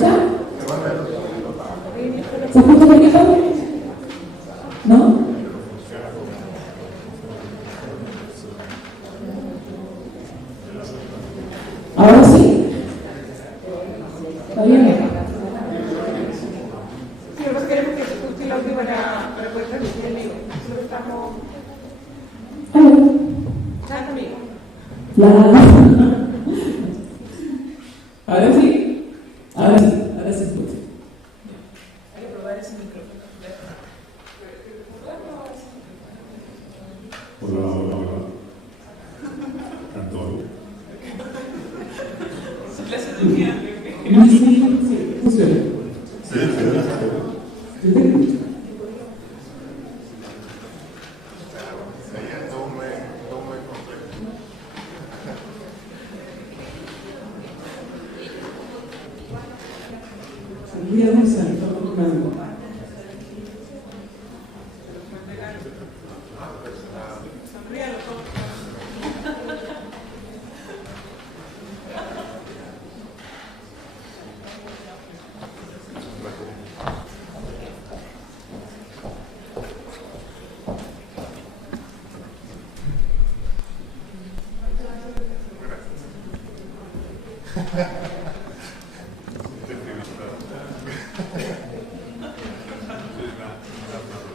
escucha? ¿Se escucha un poquito? ¿No? ¿Ahora sí? ¿Está bien? Sí, nosotros queremos que se escuche el audio para poder transmitir el vivo. Nosotros estamos... ¿Estás conmigo? Ahora sí. Ahora se escucha. Hay que probar ese micrófono. Hola. Antonio. Su clase de día. Sí, funciona.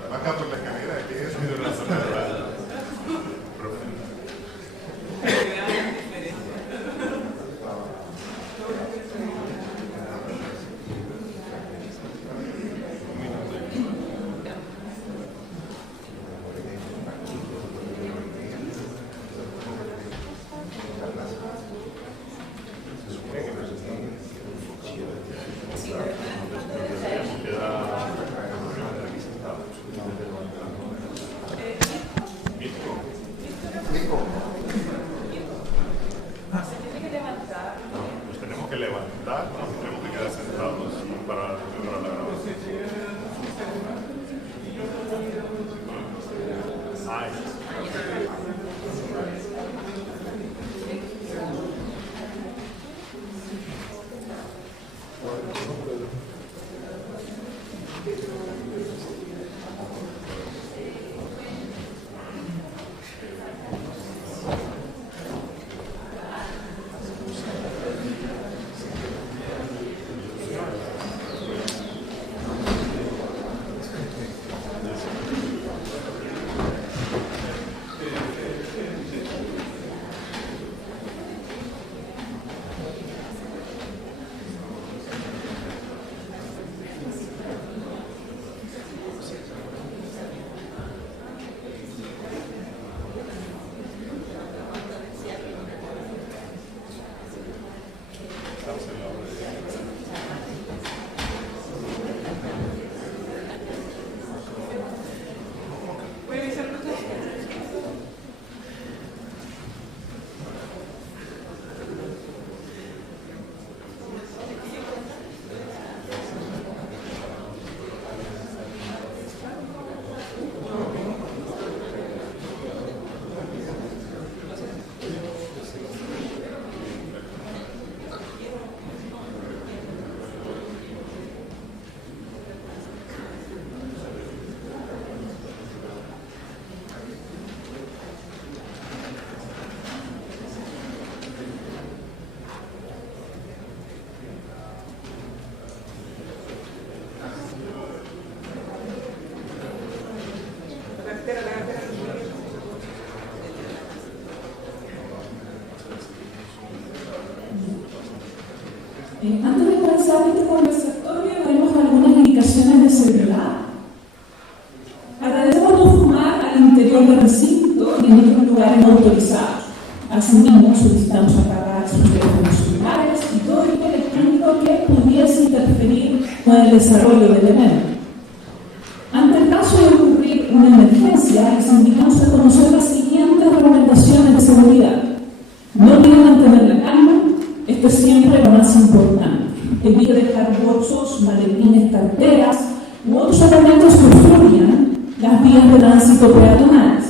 Baja por la escalera, que es una zona rural. Nos tenemos que levantar, nos tenemos que quedar sentados para la grabación. Antes de comenzar este conversatorio, tenemos algunas indicaciones de seguridad. Agradecemos no fumar al interior del recinto y en otros lugares no autorizados. Asimismo, solicitamos apagar sus teléfonos celulares y todo tipo electrónico que pudiese interferir con el desarrollo del evento. Ante el caso de ocurrir una emergencia, les invitamos a conocer las siguientes recomendaciones de seguridad. No olviden mantener la calma. Esto es siempre lo más importante. Evite dejar bolsos, maletines, carteras u otros elementos que obstruyan las vías de tránsito peatonales.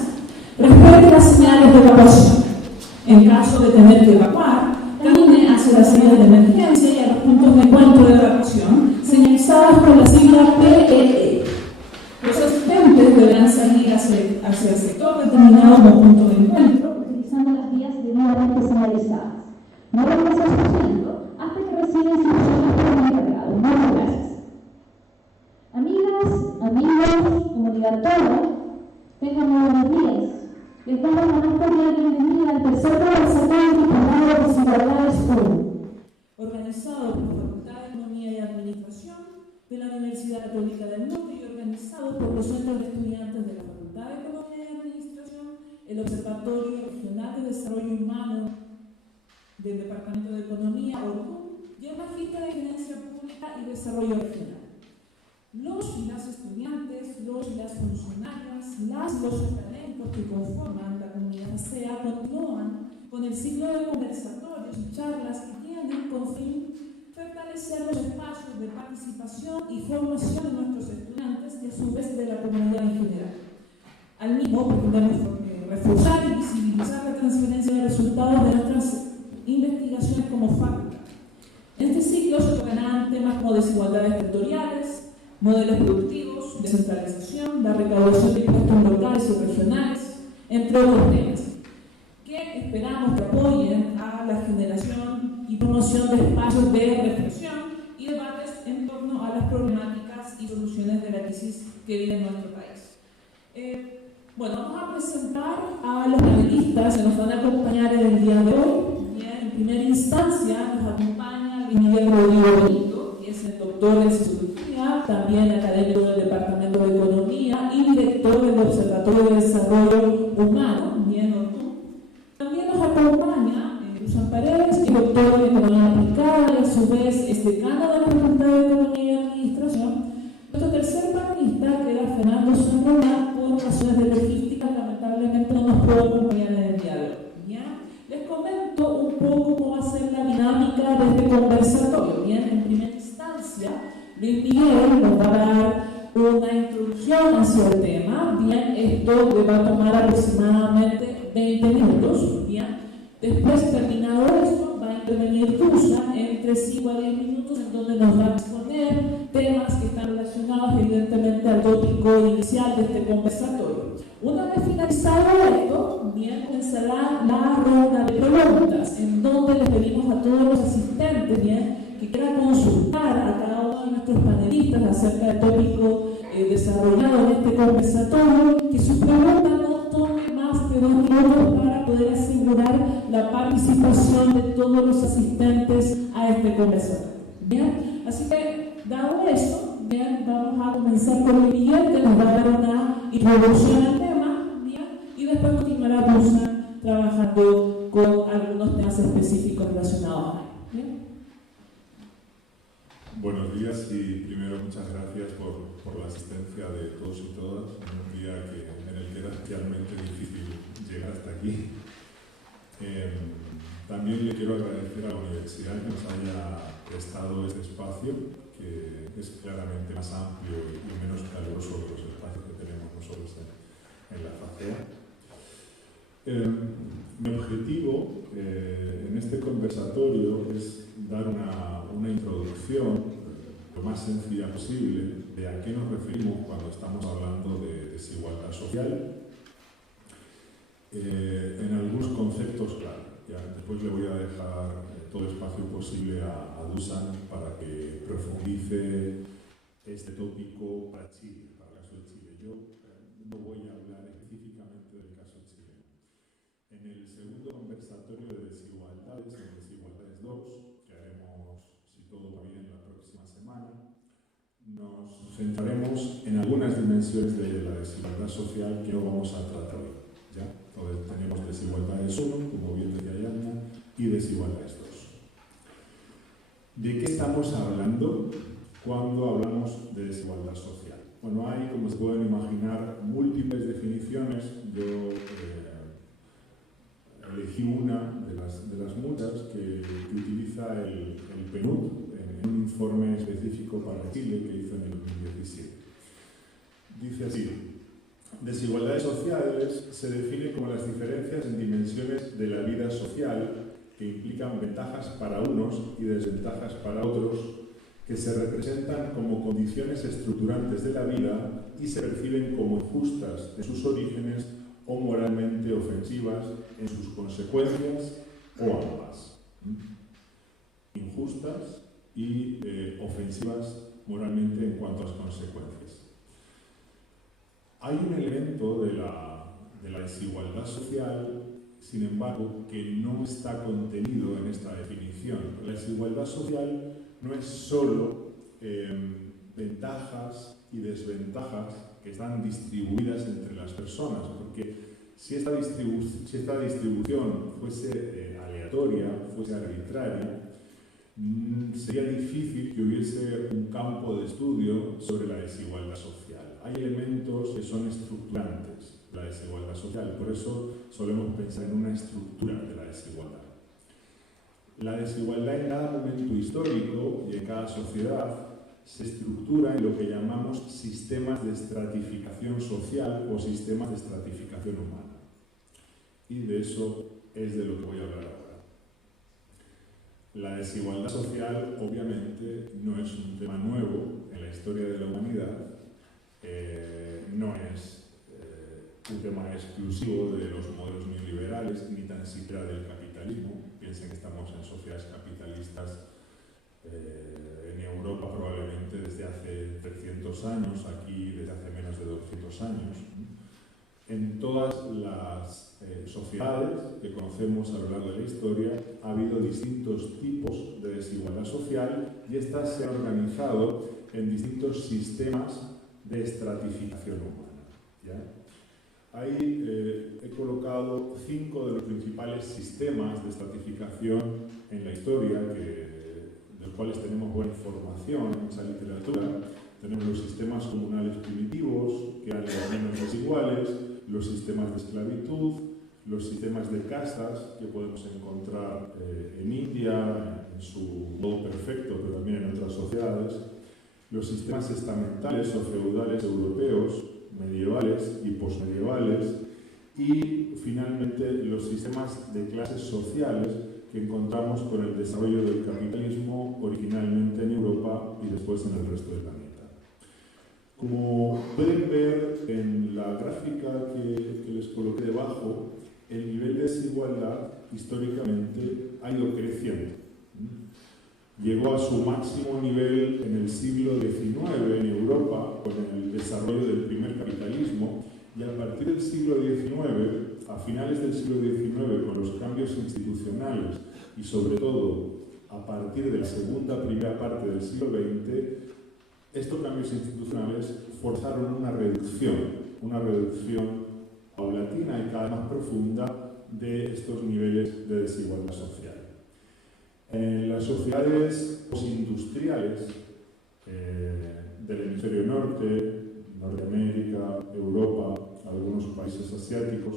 Respete las señales de evacuación. En caso de tener que evacuar, camine hacia las señales de emergencia y a los puntos de encuentro de evacuación. instrucciones por mi encargado. Muchas gracias. Amigas, amigos, comunidad toda, tengan muy buenos días. Les damos la más cordial bienvenida al tercer conversatorio titulado Desigualdades 1, organizado por la Facultad de Economía y Administración de la Universidad Católica del Norte y organizado por los centros de estudiantes de la Facultad de Economía y Administración, el Observatorio Regional de Desarrollo Humano del Departamento de Economía, ORCUM, y el Magíster de Gerencia Pública y Desarrollo Regional. Los y las estudiantes, los y las funcionarias, los académicos que conforman la comunidad ASEA continúan con el ciclo de conversatorios y charlas que tienen con fin fortalecer los espacios de participación y formación de nuestros estudiantes y a su vez de la comunidad en general. Al mismo pretendemos reforzar y visibilizar la transferencia de resultados de nuestras investigaciones como facultad. En este ciclo se tocarán temas como desigualdades territoriales, modelos productivos, descentralización, la recaudación de impuestos locales y regionales, entre otros temas, que esperamos que apoyen a la generación y promoción de espacios de reflexión y debates en torno a las problemáticas y soluciones de la crisis que vive nuestro país. Bueno, vamos a presentar a los panelistas que nos van a acompañar en el día de hoy. En primera instancia nos acompaña Miguel Rodrigo Benito, que es el doctor en Sociología, también académico del Departamento de Economía y director del Observatorio de Desarrollo Humano, bien ORCUM. También nos acompaña Susan Paredes, que es doctor en Economía Aplicada y a su vez es decano de la Facultad de Economía y Administración. Nuestro tercer panelista, que era Fernando Sanrola, por razones de logística, lamentablemente no nos puede acompañar en el día de hoy. ¿Ya? Les comento un poco cómo va a ser la dinámica de este conversatorio. Bien, en primera instancia, Luis Miguel nos va a dar una introducción hacia el tema. Bien, esto le va a tomar aproximadamente 20 minutos. Bien, después, terminado esto, va a intervenir Susan entre 5 a 10 minutos, en donde nos va a exponer temas que están relacionados evidentemente al tópico inicial de este conversatorio. Una vez finalizado esto, bien, comenzará la ronda de preguntas, en donde les pedimos a todos los asistentes, bien, que quieran consultar a cada uno de nuestros panelistas acerca del tópico desarrollado en este conversatorio, que su pregunta no tome más de 2 minutos para poder asegurar la participación de todos los asistentes a este conversatorio. Bien, así que, dado eso, bien, vamos a comenzar con Miguel, que nos va a dar una introducción al tema, bien, y después continuará Susan trabajando con algunos temas específicos relacionados a él. Bien. Buenos días y primero muchas gracias por la asistencia de todos y todas en un día en el que era especialmente difícil llegar hasta aquí. También le quiero agradecer a la universidad que nos haya prestado este espacio, que es claramente más amplio y menos caluroso que los espacios que tenemos nosotros en la FACEA. Mi objetivo en este conversatorio es dar una introducción lo más sencilla posible de a qué nos referimos cuando estamos hablando de desigualdad social, en algunos conceptos claros. Ya, después le voy a dejar todo el espacio posible a Dusan para que profundice este tópico para Chile, para el caso de Chile. Yo no voy a hablar específicamente del caso chileno. En el segundo conversatorio de desigualdades, en Desigualdades 2, que haremos, si todo va bien, la próxima semana, nos centraremos en algunas dimensiones de la desigualdad social que no vamos a tratar hoy. ¿Ya? Entonces tenemos desigualdades 1, como bien decía Yamna, y desigualdades 2. ¿De qué estamos hablando cuando hablamos de desigualdad social? Bueno, hay, como se pueden imaginar, múltiples definiciones. Yo elegí una de las muchas que utiliza el PNUD en un informe específico para Chile que hizo en el 2017. Dice así: desigualdades sociales se define como las diferencias en dimensiones de la vida social que implican ventajas para unos y desventajas para otros, que se representan como condiciones estructurantes de la vida y se perciben como injustas en sus orígenes o moralmente ofensivas en sus consecuencias o ambas. Injustas y ofensivas moralmente en cuanto a las consecuencias. Hay un elemento de la desigualdad social, sin embargo, que no está contenido en esta definición. La desigualdad social no es solo ventajas y desventajas que están distribuidas entre las personas, porque si esta distribución fuese aleatoria, fuese arbitraria, sería difícil que hubiese un campo de estudio sobre la desigualdad social. Hay elementos que son estructurantes de la desigualdad social, por eso solemos pensar en una estructura de la desigualdad. La desigualdad en cada momento histórico y en cada sociedad se estructura en lo que llamamos sistemas de estratificación social o sistemas de estratificación humana. Y de eso es de lo que voy a hablar ahora. La desigualdad social, obviamente, no es un tema nuevo en la historia de la humanidad, no es un tema exclusivo de los modelos neoliberales, ni tan siquiera del capitalismo. Piensen que estamos en sociedades capitalistas en Europa probablemente desde hace 300 años, aquí desde hace menos de 200 años. En todas las sociedades que conocemos a lo largo de la historia ha habido distintos tipos de desigualdad social y estas se han organizado en distintos sistemas de estratificación humana, ¿ya? Ahí he colocado 5 de los principales sistemas de estratificación en la historia, de los cuales tenemos buena información en mucha literatura. Tenemos los sistemas comunales primitivos, que eran los menos desiguales, los sistemas de esclavitud, los sistemas de castas, que podemos encontrar en India, en su modo perfecto, pero también en otras sociedades, los sistemas estamentales o feudales europeos, medievales y posmedievales, y finalmente los sistemas de clases sociales que encontramos con el desarrollo del capitalismo originalmente en Europa y después en el resto del planeta. Como pueden ver en la gráfica que les coloqué debajo, el nivel de desigualdad históricamente ha ido creciendo. Llegó a su máximo nivel en el siglo XIX en Europa con el desarrollo del primer capitalismo, y a partir del siglo XIX, a finales del siglo XIX, con los cambios institucionales y sobre todo a partir de la primera parte del siglo XX, estos cambios institucionales forzaron una reducción paulatina y cada vez más profunda de estos niveles de desigualdad social. En las sociedades postindustriales del hemisferio norte, Norteamérica, Europa, algunos países asiáticos,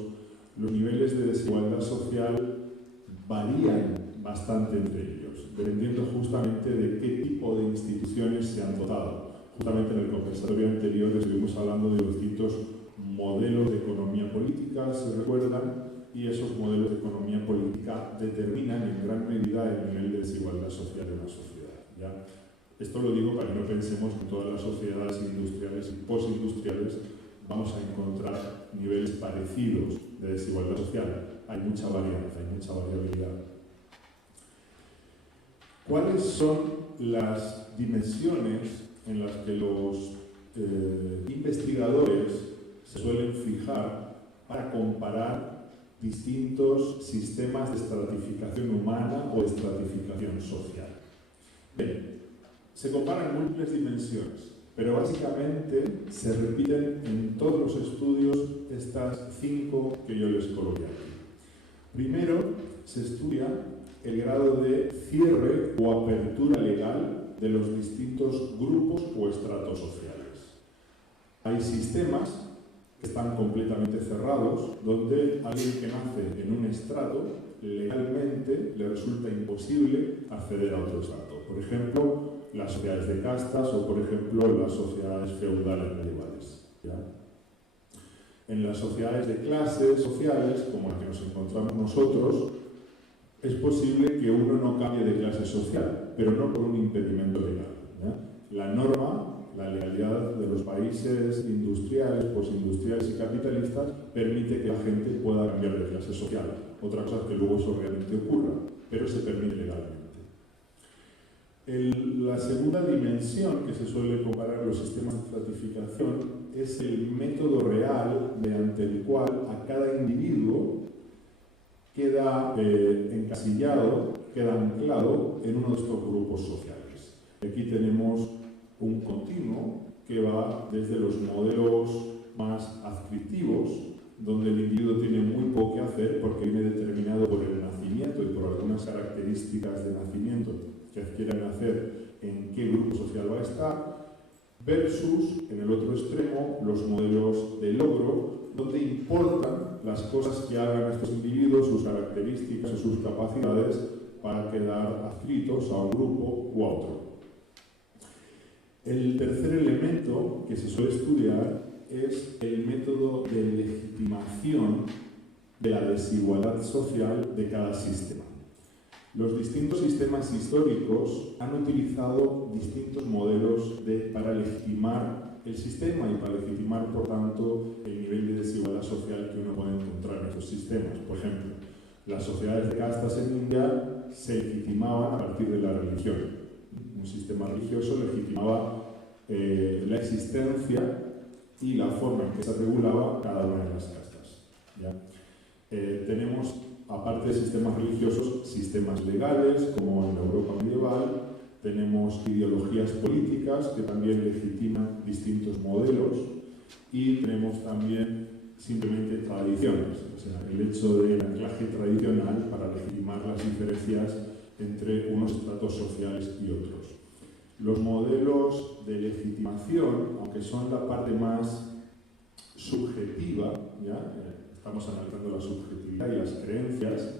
los niveles de desigualdad social varían bastante entre ellos, dependiendo justamente de qué tipo de instituciones se han dotado. Justamente en el conversatorio anterior estuvimos hablando de los distintos modelos de economía política, se recuerdan, y esos modelos de economía política determinan en gran medida el nivel de desigualdad social de una sociedad, ¿ya? Esto lo digo para que no pensemos que en todas las sociedades industriales y postindustriales vamos a encontrar niveles parecidos de desigualdad social. Hay mucha varianza, hay mucha variabilidad. ¿Cuáles son las dimensiones en las que los investigadores se suelen fijar para comparar distintos sistemas de estratificación humana o estratificación social? Bien, se comparan múltiples dimensiones, pero básicamente se repiten en todos los estudios estas 5 que yo les coloqué aquí. Primero, se estudia el grado de cierre o apertura legal de los distintos grupos o estratos sociales. Hay sistemas que están completamente cerrados, donde alguien que nace en un estrato legalmente le resulta imposible acceder a otro estrato. Por ejemplo, las sociedades de castas o, por ejemplo, las sociedades feudales medievales, ¿ya? En las sociedades de clases sociales, como la que nos encontramos nosotros, es posible que uno no cambie de clase social, pero no por un impedimento legal, ¿ya? La norma, la legalidad de los países industriales, postindustriales y capitalistas permite que la gente pueda cambiar de clase social. Otra cosa es que luego eso realmente ocurra, pero se permite legalmente. La segunda dimensión que se suele comparar los sistemas de estratificación es el método real mediante el cual a cada individuo queda encasillado, queda anclado en uno de estos grupos sociales. Aquí tenemos un continuo que va desde los modelos más adscriptivos, donde el individuo tiene muy poco que hacer porque viene determinado por el nacimiento y por algunas características de nacimiento que adquieran hacer en qué grupo social va a estar, versus, en el otro extremo, los modelos de logro, donde importan las cosas que hagan estos individuos, sus características o sus capacidades para quedar adscritos a un grupo u a otro. El tercer elemento que se suele estudiar es el método de legitimación de la desigualdad social de cada sistema. Los distintos sistemas históricos han utilizado distintos modelos para legitimar el sistema y para legitimar, por tanto, el nivel de desigualdad social que uno puede encontrar en esos sistemas. Por ejemplo, las sociedades de castas en India se legitimaban a partir de la religión. Un sistema religioso legitimaba la existencia y la forma en que se regulaba cada una de las castas. ¿Ya? Tenemos, aparte de sistemas religiosos, sistemas legales, como en la Europa medieval. Tenemos ideologías políticas que también legitiman distintos modelos, y tenemos también simplemente tradiciones, o sea, el hecho del anclaje tradicional para legitimar las diferencias entre unos estratos sociales y otros. Los modelos de legitimación, aunque son la parte más subjetiva, ¿ya? Estamos analizando la subjetividad y las creencias,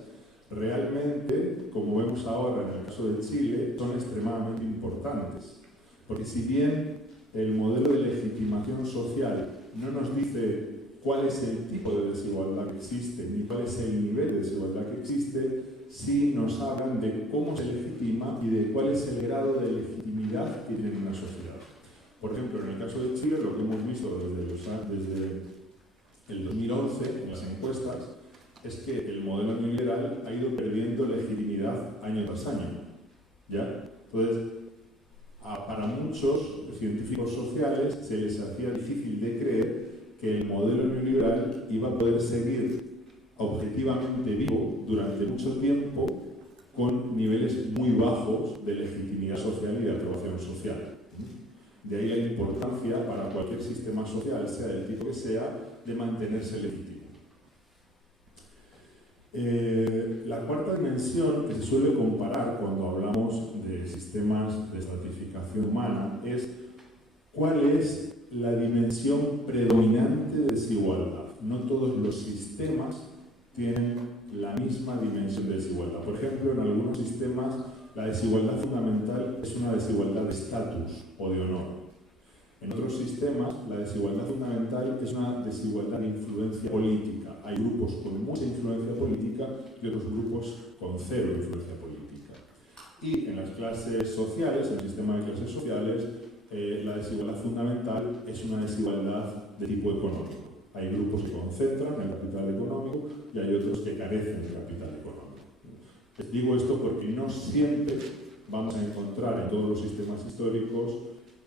realmente, como vemos ahora en el caso de Chile, son extremadamente importantes. Porque si bien el modelo de legitimación social no nos dice cuál es el tipo de desigualdad que existe, ni cuál es el nivel de desigualdad que existe, sí nos hablan de cómo se legitima y de cuál es el grado de legitimidad que tiene una sociedad. Por ejemplo, en el caso de Chile, lo que hemos visto desde el 2011 en las encuestas es que el modelo neoliberal ha ido perdiendo legitimidad año tras año. ¿Ya? Entonces, para muchos científicos sociales se les hacía difícil de creer que el modelo neoliberal iba a poder seguir objetivamente vivo durante mucho tiempo con niveles muy bajos de legitimidad social y de aprobación social. De ahí la importancia para cualquier sistema social, sea del tipo que sea, de mantenerse legítimo. La cuarta dimensión que se suele comparar cuando hablamos de sistemas de estratificación humana es cuál es la dimensión predominante de desigualdad. No todos los sistemas tienen la misma dimensión de desigualdad. Por ejemplo, en algunos sistemas la desigualdad fundamental es una desigualdad de estatus o de honor. En otros sistemas, la desigualdad fundamental es una desigualdad de influencia política. Hay grupos con mucha influencia política y otros grupos con cero influencia política. Y en las clases sociales, en el sistema de clases sociales, la desigualdad fundamental es una desigualdad de tipo económico. Hay grupos que concentran el capital económico y hay otros que carecen de capital económico. Les digo esto porque no siempre vamos a encontrar en todos los sistemas históricos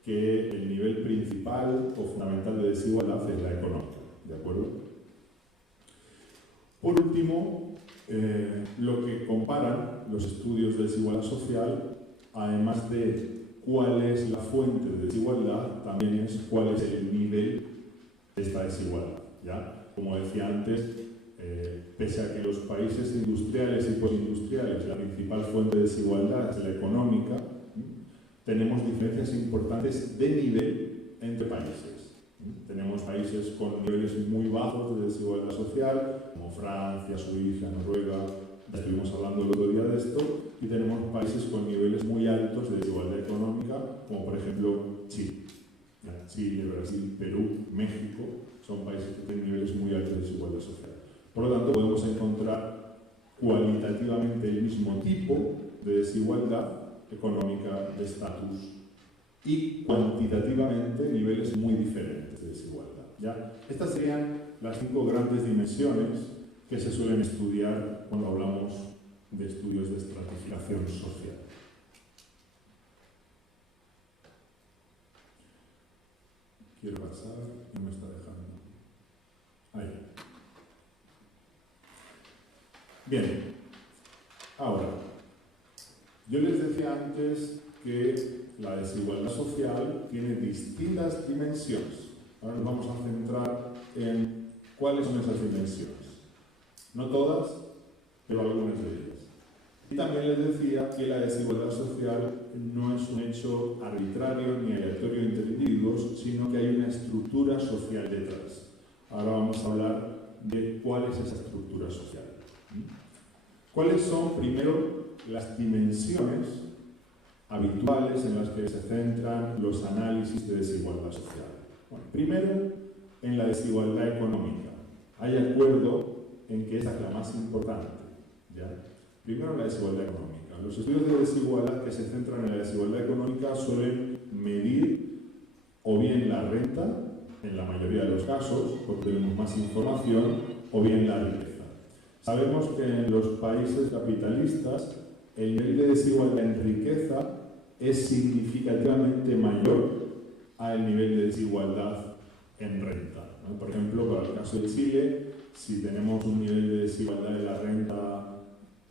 que el nivel principal o fundamental de desigualdad es la económica, ¿de acuerdo? Por último, lo que comparan los estudios de desigualdad social, además de cuál es la fuente de desigualdad, también es cuál es el nivel de esta desigualdad, ¿ya? Como decía antes, pese a que los países industriales y postindustriales, la principal fuente de desigualdad es la económica, tenemos diferencias importantes de nivel entre países. Tenemos países con niveles muy bajos de desigualdad social, como Francia, Suiza, Noruega, ya estuvimos hablando el otro día de esto, y tenemos países con niveles muy altos de desigualdad económica, como por ejemplo Chile. Chile, Brasil, Perú, México, son países que tienen niveles muy altos de desigualdad social. Por lo tanto, podemos encontrar cualitativamente el mismo tipo de desigualdad económica, de estatus, y cuantitativamente niveles muy diferentes de desigualdad, ¿ya? Estas serían las 5 grandes dimensiones que se suelen estudiar cuando hablamos de estudios de estratificación social. Quiero pasar, no me está dejando. Ahí. Bien. Ahora, yo les decía antes que la desigualdad social tiene distintas dimensiones. Ahora nos vamos a centrar en cuáles son esas dimensiones. No todas, pero algunas de ellas. Y también les decía que la desigualdad social no es un hecho arbitrario ni aleatorio entre individuos, sino que hay una estructura social detrás. Ahora vamos a hablar de cuál es esa estructura social. ¿Cuáles son, primero, las dimensiones habituales en las que se centran los análisis de desigualdad social? Bueno, primero, en la desigualdad económica. Hay acuerdo en que esa es la más importante, ¿ya? Primero, la desigualdad económica. Los estudios de desigualdad que se centran en la desigualdad económica suelen medir o bien la renta, en la mayoría de los casos, porque tenemos más información, o bien la riqueza. Sabemos que en los países capitalistas el nivel de desigualdad en riqueza es significativamente mayor al nivel de desigualdad en renta, ¿no? Por ejemplo, para el caso de Chile, si tenemos un nivel de desigualdad de la renta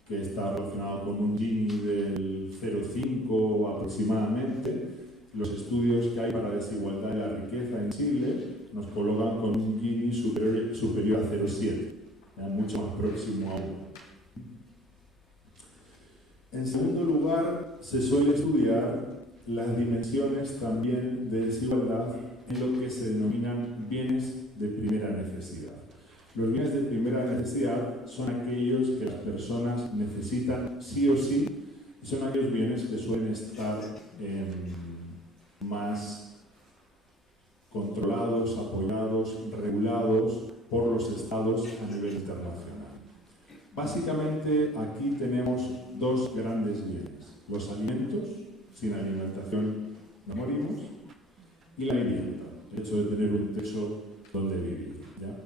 que está relacionado con un Gini del 0,5 aproximadamente, los estudios que hay para la desigualdad de la riqueza en Chile nos colocan con un Gini superior a 0,7, mucho más próximo a 1. En segundo lugar, se suele estudiar las dimensiones también de desigualdad en lo que se denominan bienes de primera necesidad. Los bienes de primera necesidad son aquellos que las personas necesitan sí o sí, y son aquellos bienes que suelen estar más controlados, apoyados, regulados por los estados a nivel internacional. Básicamente aquí tenemos dos grandes bienes: los alimentos, sin alimentación no morimos, y la vivienda, el hecho de tener un techo donde vivir, ¿ya?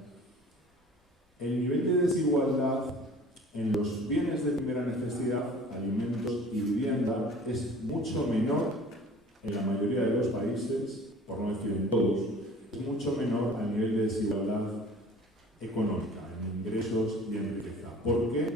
El nivel de desigualdad en los bienes de primera necesidad, alimentos y vivienda, es mucho menor en la mayoría de los países, por no decir en todos, es mucho menor al nivel de desigualdad económica, en ingresos y en riqueza. ¿Por qué?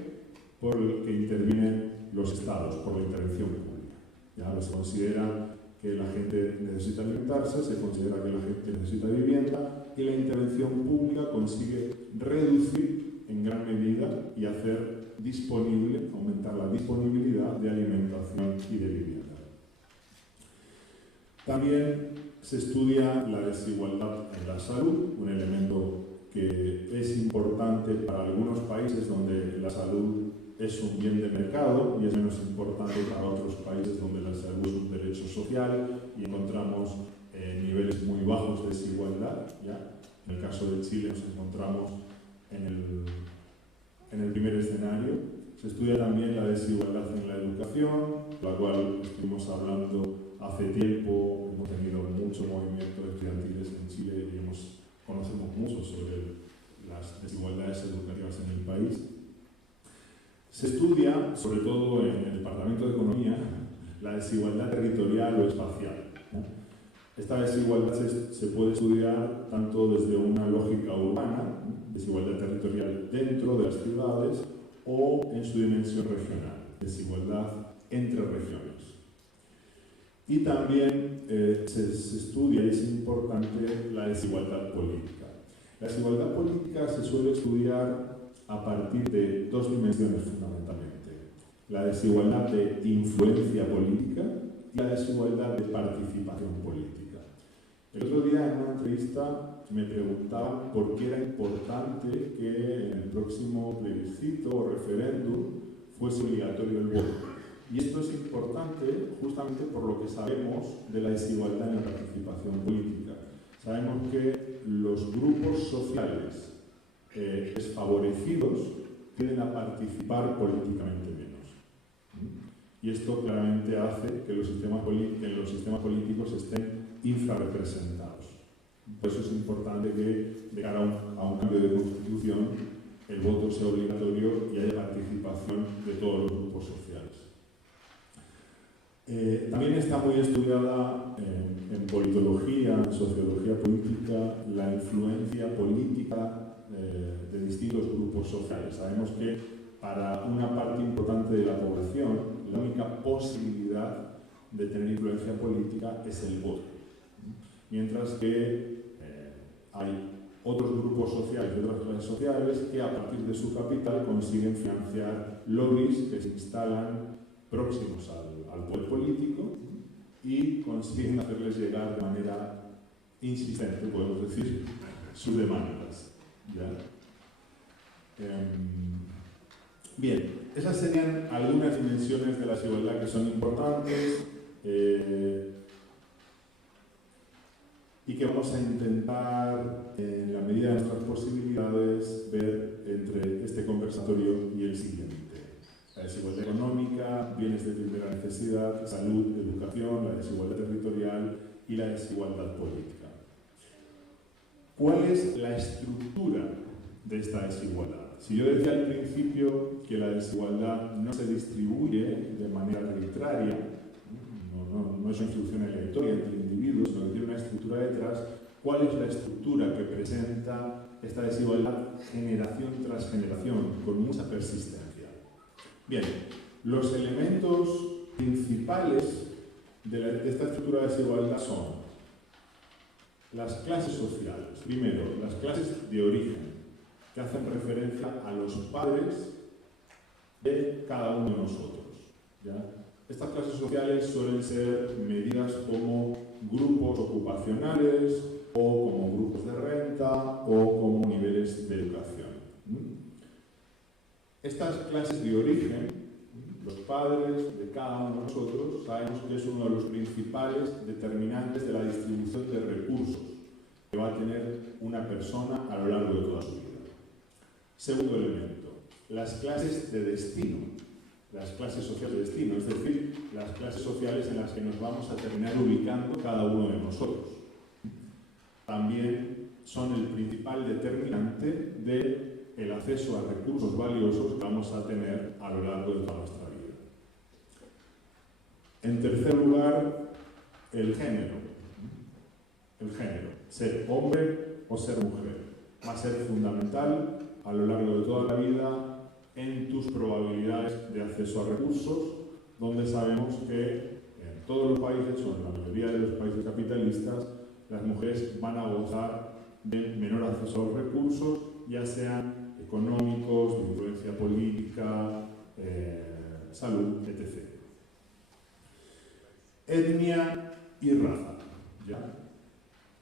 Porque intervienen los estados, por la intervención pública. Ya se considera que la gente necesita alimentarse, se considera que la gente necesita vivienda, y la intervención pública consigue reducir en gran medida y hacer disponible, aumentar la disponibilidad de alimentación y de vivienda. También se estudia la desigualdad en la salud, un elemento que es importante para algunos países donde la salud es un bien de mercado y es menos importante para otros países donde la salud es un derecho social y encontramos niveles muy bajos de desigualdad, ¿ya? En el caso de Chile nos encontramos en el primer escenario. Se estudia también la desigualdad en la educación, la cual estuvimos hablando hace tiempo. Hemos tenido mucho movimiento de estudiantiles en Chile y conocemos mucho sobre las desigualdades educativas en el país. Se estudia, sobre todo en el Departamento de Economía, la desigualdad territorial o espacial, ¿no? Esta desigualdad se puede estudiar tanto desde una lógica urbana, desigualdad territorial dentro de las ciudades, o en su dimensión regional, desigualdad entre regiones. Y también se estudia, y es importante, la desigualdad política. La desigualdad política se suele estudiar a partir de dos dimensiones fundamentalmente: la desigualdad de influencia política y la desigualdad de participación política. El otro día en una entrevista me preguntaban por qué era importante que en el próximo plebiscito o referéndum fuese obligatorio el voto. Y esto es importante justamente por lo que sabemos de la desigualdad en la participación política. Sabemos que los grupos sociales desfavorecidos tienden a participar políticamente menos. Y esto claramente hace que los sistemas políticos estén infrarrepresentados. Por eso es importante que, de cara a un cambio de constitución, el voto sea obligatorio y haya participación de todos los grupos sociales. También está muy estudiada en politología, en sociología política, la influencia política de distintos grupos sociales. Sabemos que para una parte importante de la población, la única posibilidad de tener influencia política es el voto. Mientras que hay otros grupos sociales y otras clases sociales que a partir de su capital consiguen financiar lobbies que se instalan próximos al poder político y consiguen hacerles llegar de manera insistente, podemos decir, sus demandas. ¿Ya? Bien, esas serían algunas dimensiones de la desigualdad que son importantes y que vamos a intentar, en la medida de nuestras posibilidades, ver entre este conversatorio y el siguiente. La desigualdad económica, bienes de primera necesidad, salud, educación, la desigualdad territorial y la desigualdad política. ¿Cuál es la estructura de esta desigualdad? Si yo decía al principio que la desigualdad no se distribuye de manera arbitraria, no es una instrucción aleatoria entre individuos, sino que tiene una estructura detrás, ¿cuál es la estructura que presenta esta desigualdad generación tras generación, con mucha persistencia? Bien, los elementos principales de esta estructura de desigualdad son las clases sociales. Primero, las clases de origen, que hacen referencia a los padres de cada uno de nosotros. ¿Ya? Estas clases sociales suelen ser medidas como grupos ocupacionales o como grupos de renta o como niveles de educación. Estas clases de origen, los padres de cada uno de nosotros, sabemos que es uno de los principales determinantes de la distribución de recursos que va a tener una persona a lo largo de toda su vida. Segundo elemento, las clases de destino, las clases sociales de destino, es decir, las clases sociales en las que nos vamos a terminar ubicando cada uno de nosotros. También son el principal determinante del acceso a recursos valiosos que vamos a tener a lo largo de toda nuestra vida. En tercer lugar, el género. El género, ser hombre o ser mujer, va a ser fundamental a lo largo de toda la vida en tus probabilidades de acceso a recursos, donde sabemos que en todos los países, o en la mayoría de los países capitalistas, las mujeres van a gozar de menor acceso a los recursos, ya sean económicos, de influencia política, salud, etc. Etnia y raza, ¿ya?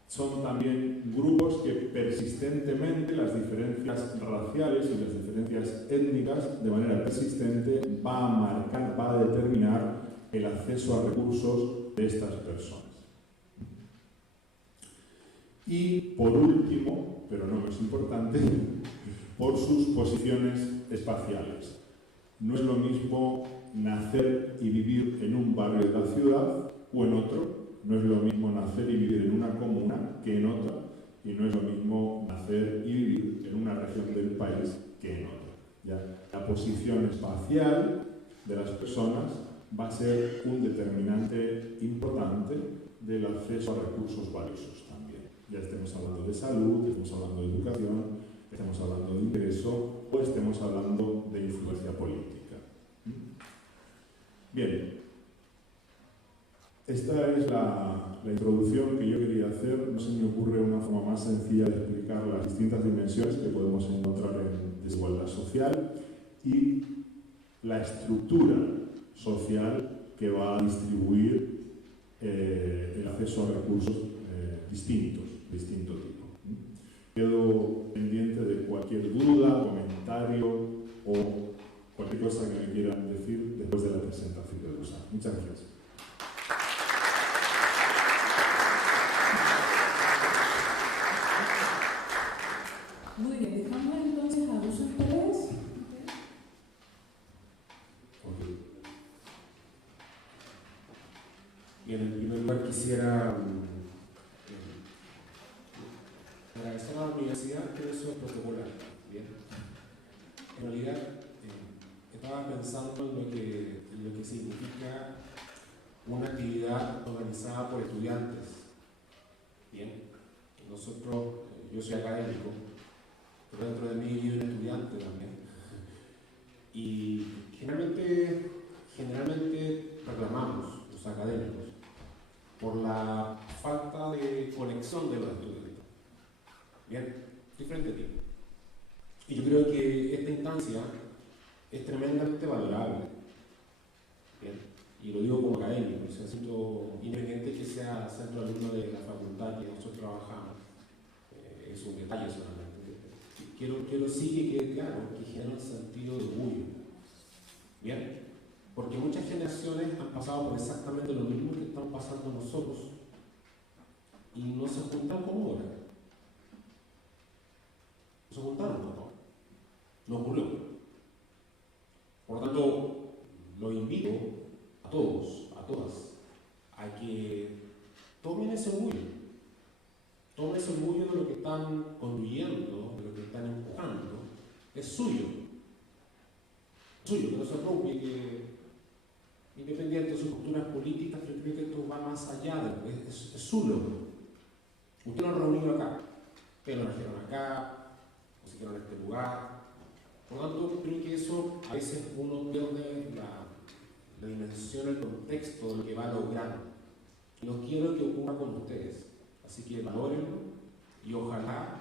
Son también grupos que persistentemente las diferencias raciales y las diferencias étnicas de manera persistente va a marcar, va a determinar el acceso a recursos de estas personas. Y por último, pero no menos importante, por sus posiciones espaciales. No es lo mismo nacer y vivir en un barrio de la ciudad o en otro. No es lo mismo nacer y vivir en una comuna que en otra, y no es lo mismo nacer y vivir en una región del país que en otra. ¿Ya? La posición espacial de las personas va a ser un determinante importante del acceso a recursos valiosos también. Ya estemos hablando de salud, estemos hablando de educación, estemos hablando de ingreso o estemos hablando de influencia política. Bien. Esta es la introducción que yo quería hacer. No se me ocurre una forma más sencilla de explicar las distintas dimensiones que podemos encontrar en desigualdad social y la estructura social que va a distribuir el acceso a recursos distintos, de distinto tipo. Quedo pendiente de cualquier duda, comentario o cualquier cosa que me quieran decir después de la presentación de Rosa. Muchas gracias. Muy bien, dejamos entonces a Rosa Pérez. Bien, en primer lugar quisiera agradecer a la universidad que eso es protocolar. Bien. En realidad estaba pensando en lo que significa una actividad organizada por estudiantes. Bien, nosotros, yo soy académico, pero dentro de mí vive un estudiante también. Y generalmente reclamamos los académicos por la falta de conexión de los estudiantes. Bien, diferente tipo. Y yo creo que esta instancia es tremendamente valorable. Bien, y lo digo como académico, o sea, siento independiente que sea centro alumno de la facultad que nosotros trabajamos, es un detalle solamente. Quiero sí que quede claro que genera un sentido de orgullo. Bien, porque muchas generaciones han pasado por exactamente lo mismo que están pasando nosotros y no se juntan como ahora. No se juntaron como ahora. No ocurrió. Por lo tanto, lo invito a todos, a todas, a que tomen ese orgullo. Tomen ese orgullo de lo que están construyendo, de lo que están empujando. Es suyo. Es suyo, que no se apropie, que independiente de sus posturas políticas, yo creo que esto va más allá, es su logro. Ustedes lo han reunido acá, ustedes lo trajeron acá, o se quedaron en este lugar. Por lo tanto, creo que eso a veces uno pierde la dimensión, el contexto de lo que va a lograr. Y no quiero que ocurra con ustedes. Así que valórenlo y ojalá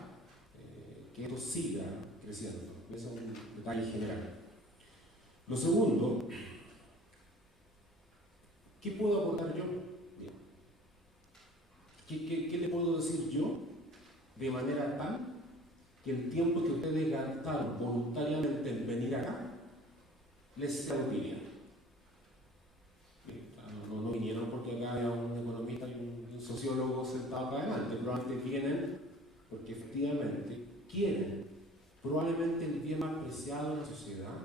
que esto siga creciendo. Ese es un detalle general. Lo segundo, ¿qué puedo aportar yo? ¿Qué le puedo decir yo de manera tal que el tiempo que ustedes gastaron voluntariamente en venir acá les sea útil? No vinieron porque acá había un economista y un sociólogo sentado acá adelante, probablemente vienen porque efectivamente quieren probablemente el bien más preciado de la sociedad,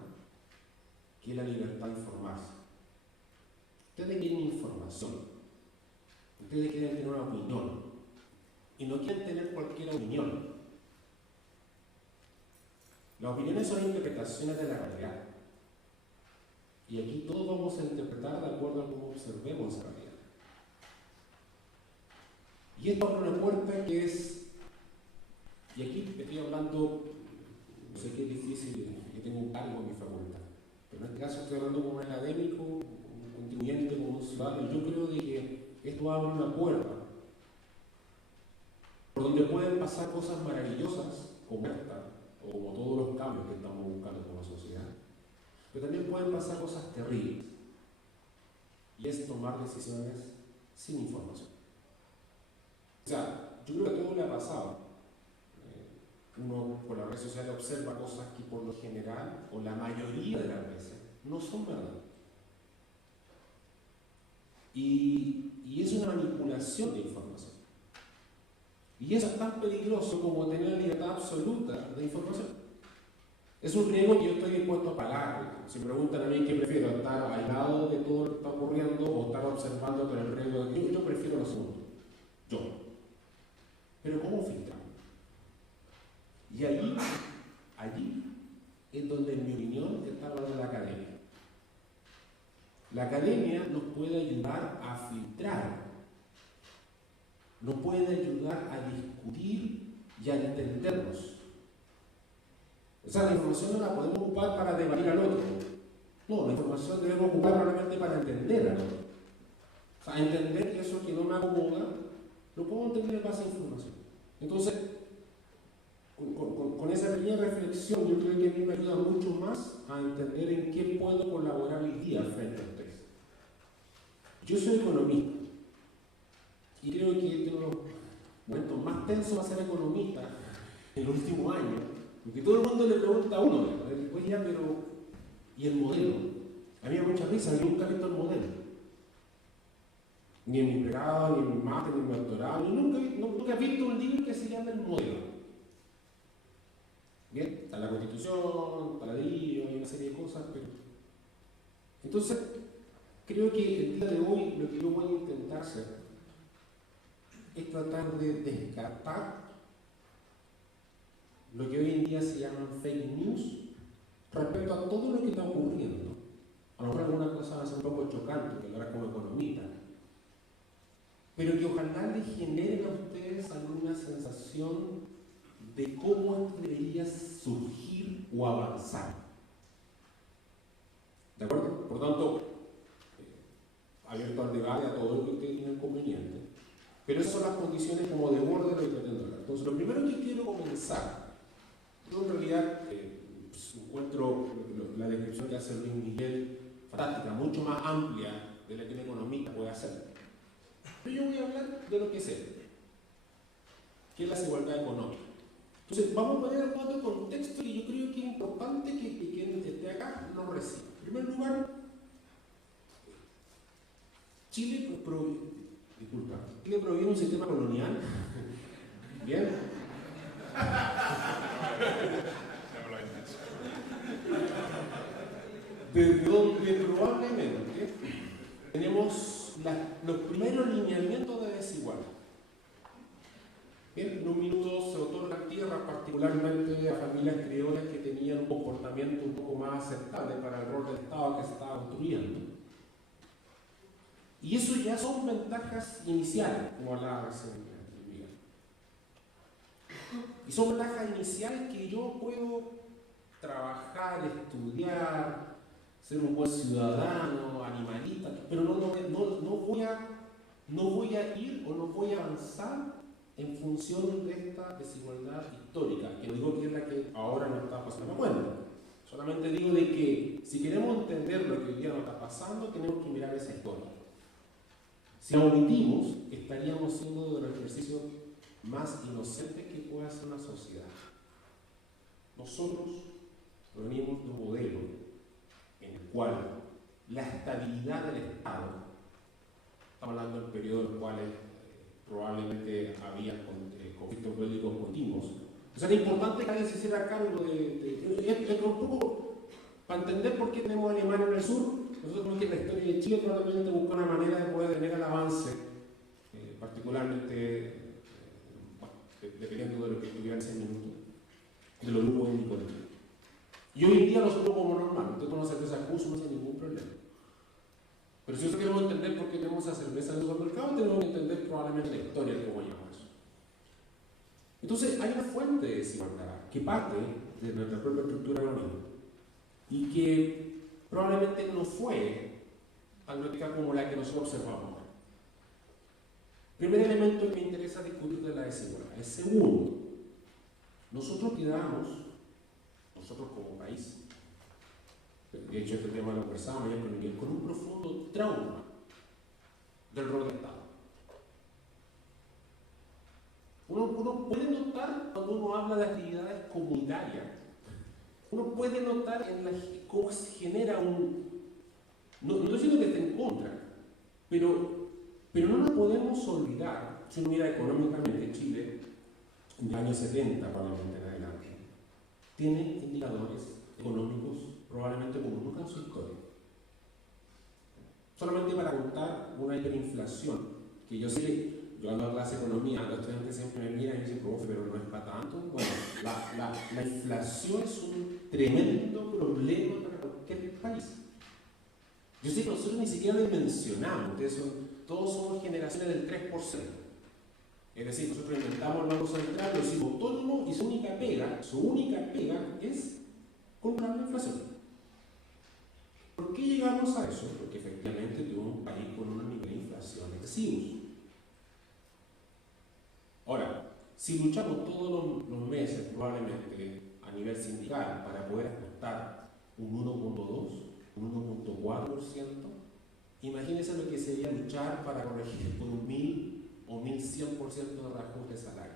que es la libertad de informarse. Ustedes quieren información, ustedes quieren tener una opinión y no quieren tener cualquier opinión. Las opiniones son interpretaciones de la realidad. Y aquí todos vamos a interpretar de acuerdo a cómo observemos esa realidad. Y esto abre una puerta que es, y aquí estoy hablando, no sé qué es difícil, yo tengo un cargo en mi facultad, pero en este caso estoy hablando como un académico, un contribuyente, como un ciudadano. Yo creo de que esto abre una puerta por donde pueden pasar cosas maravillosas como esta, o como todos los cambios que estamos buscando como sociedad. Pero también pueden pasar cosas terribles, y es tomar decisiones sin información. O sea, yo creo que a todo le ha pasado. Uno por las redes sociales observa cosas que por lo general, o la mayoría de las veces, no son verdad. Y es una manipulación de información. Y eso es tan peligroso como tener libertad absoluta de información. Es un riesgo que yo estoy dispuesto a pagar. Si me preguntan a mí qué prefiero, estar aislado de todo lo que está ocurriendo o estar observando con el riesgo de... Yo prefiero lo segundo. Yo. Pero ¿cómo filtramos? Y allí es donde, en mi opinión, está el valor de la academia. La academia nos puede ayudar a filtrar, nos puede ayudar a discutir y a entendernos. O sea, la información no la podemos ocupar para debatir al otro. No, la información debemos ocupar realmente para entender al otro. O sea, entender que eso que no me acomoda, lo puedo entender en base a información. Entonces, con esa pequeña reflexión, yo creo que a mí me ayuda mucho más a entender en qué puedo colaborar hoy día frente a ustedes. Yo soy economista y creo que uno de los momentos más tensos va a ser economista en los últimos años, porque todo el mundo le pregunta a uno, oye, pero ¿y el modelo? A mí me da mucha risa, yo nunca he visto el modelo. Ni en mi pregrado, ni en mi máster, ni en mi doctorado, nunca he visto un libro que se llame el modelo. Bien, está la Constitución, está la ley, hay una serie de cosas, pero... Entonces, creo que el día de hoy lo que yo voy a intentar hacer es tratar de descartar lo que hoy en día se llaman fake news respecto a todo lo que está ocurriendo, a lo mejor algunas cosas van a ser un poco chocantes, que ahora como economista, pero que ojalá les generen a ustedes alguna sensación de cómo esto debería surgir o avanzar. ¿De acuerdo? Por tanto, abierto al debate, a todo lo que ustedes tienen conveniente, pero esas son las condiciones como de borde de lo que pretendo hablar. Entonces, lo primero que quiero comenzar, yo en realidad encuentro la descripción que hace Luis Miguel fantástica, mucho más amplia de la que un economista puede hacer. Pero yo voy a hablar de lo que sé, que es la desigualdad económica. Entonces, vamos a poner otro contexto que yo creo que es importante que quien esté acá lo reciba. En primer lugar, Chile proviene de un sistema colonial. Bien. Desde donde probablemente tenemos los primeros lineamientos de desigualdad. Bien, en un minuto se otorgan tierras particularmente a familias criollas que tenían un comportamiento un poco más aceptable para el rol del Estado que se estaba construyendo. Y eso ya son ventajas iniciales, como hablaba recién Miguel. Y son ventajas iniciales que yo puedo trabajar, estudiar, ser un buen ciudadano, animalista, pero no voy a ir o no voy a avanzar en función de esta desigualdad histórica, que no digo que es la que ahora nos está pasando. Bueno, solamente digo de que si queremos entender lo que hoy día nos está pasando, tenemos que mirar esa historia. Si la omitimos, estaríamos siendo de los ejercicios más inocentes que puede hacer una sociedad. Nosotros venimos de un modelo en el cual la estabilidad del Estado, estamos hablando del periodo en el cual probablemente había conflictos bélicos continuos. O sea, era importante que alguien se hiciera cargo de un poco para entender por qué tenemos Alemania en el sur. Nosotros creo que en la historia de Chile probablemente buscó una manera de poder tener el avance, particularmente, dependiendo de lo que estuviera en ese minuto, de los grupos étnicos. Y hoy en día nosotros como normal, usted toma cerveza Cuso, no hay ningún problema. Pero si nosotros queremos entender por qué tenemos esa cerveza en el supermercado, tenemos que entender probablemente la historia de cómo llamamos eso. Entonces, hay una fuente de desigualdad que parte de nuestra propia estructura económica y que probablemente no fue tan lógica como la que nosotros observamos. Primer elemento que me interesa discutir de la desigualdad. El segundo, nosotros como país, de hecho este tema lo conversábamos ayer con Miguel, con un profundo trauma del rol del Estado. Uno puede notar cuando uno habla de actividades comunitarias, uno puede notar cómo se genera no estoy diciendo que esté en contra, pero no nos podemos olvidar, si uno mira económicamente Chile, en el año 70 probablemente en adelante, tiene indicadores económicos probablemente como nunca en su historia. Solamente para contar una hiperinflación, que yo sé, yo ando a clase de economía, los estudiantes siempre me miran y dicen, profe, pero no es para tanto. Bueno, la inflación es un tremendo problema para cualquier país. Yo sé que nosotros ni siquiera dimensionamos, todos somos generaciones del 3%. Es decir, nosotros inventamos el Banco Central, lo hicimos autónomo y su única pega es controlar la inflación. ¿Por qué llegamos a eso? Porque efectivamente tuvimos un país con un nivel de inflación excesivos. Ahora, si luchamos todos los meses, probablemente a nivel sindical, para poder ajustar un 1.2, un 1.4%, imagínense lo que sería luchar para corregir por un 1000 o 1100% de reajuste de salario.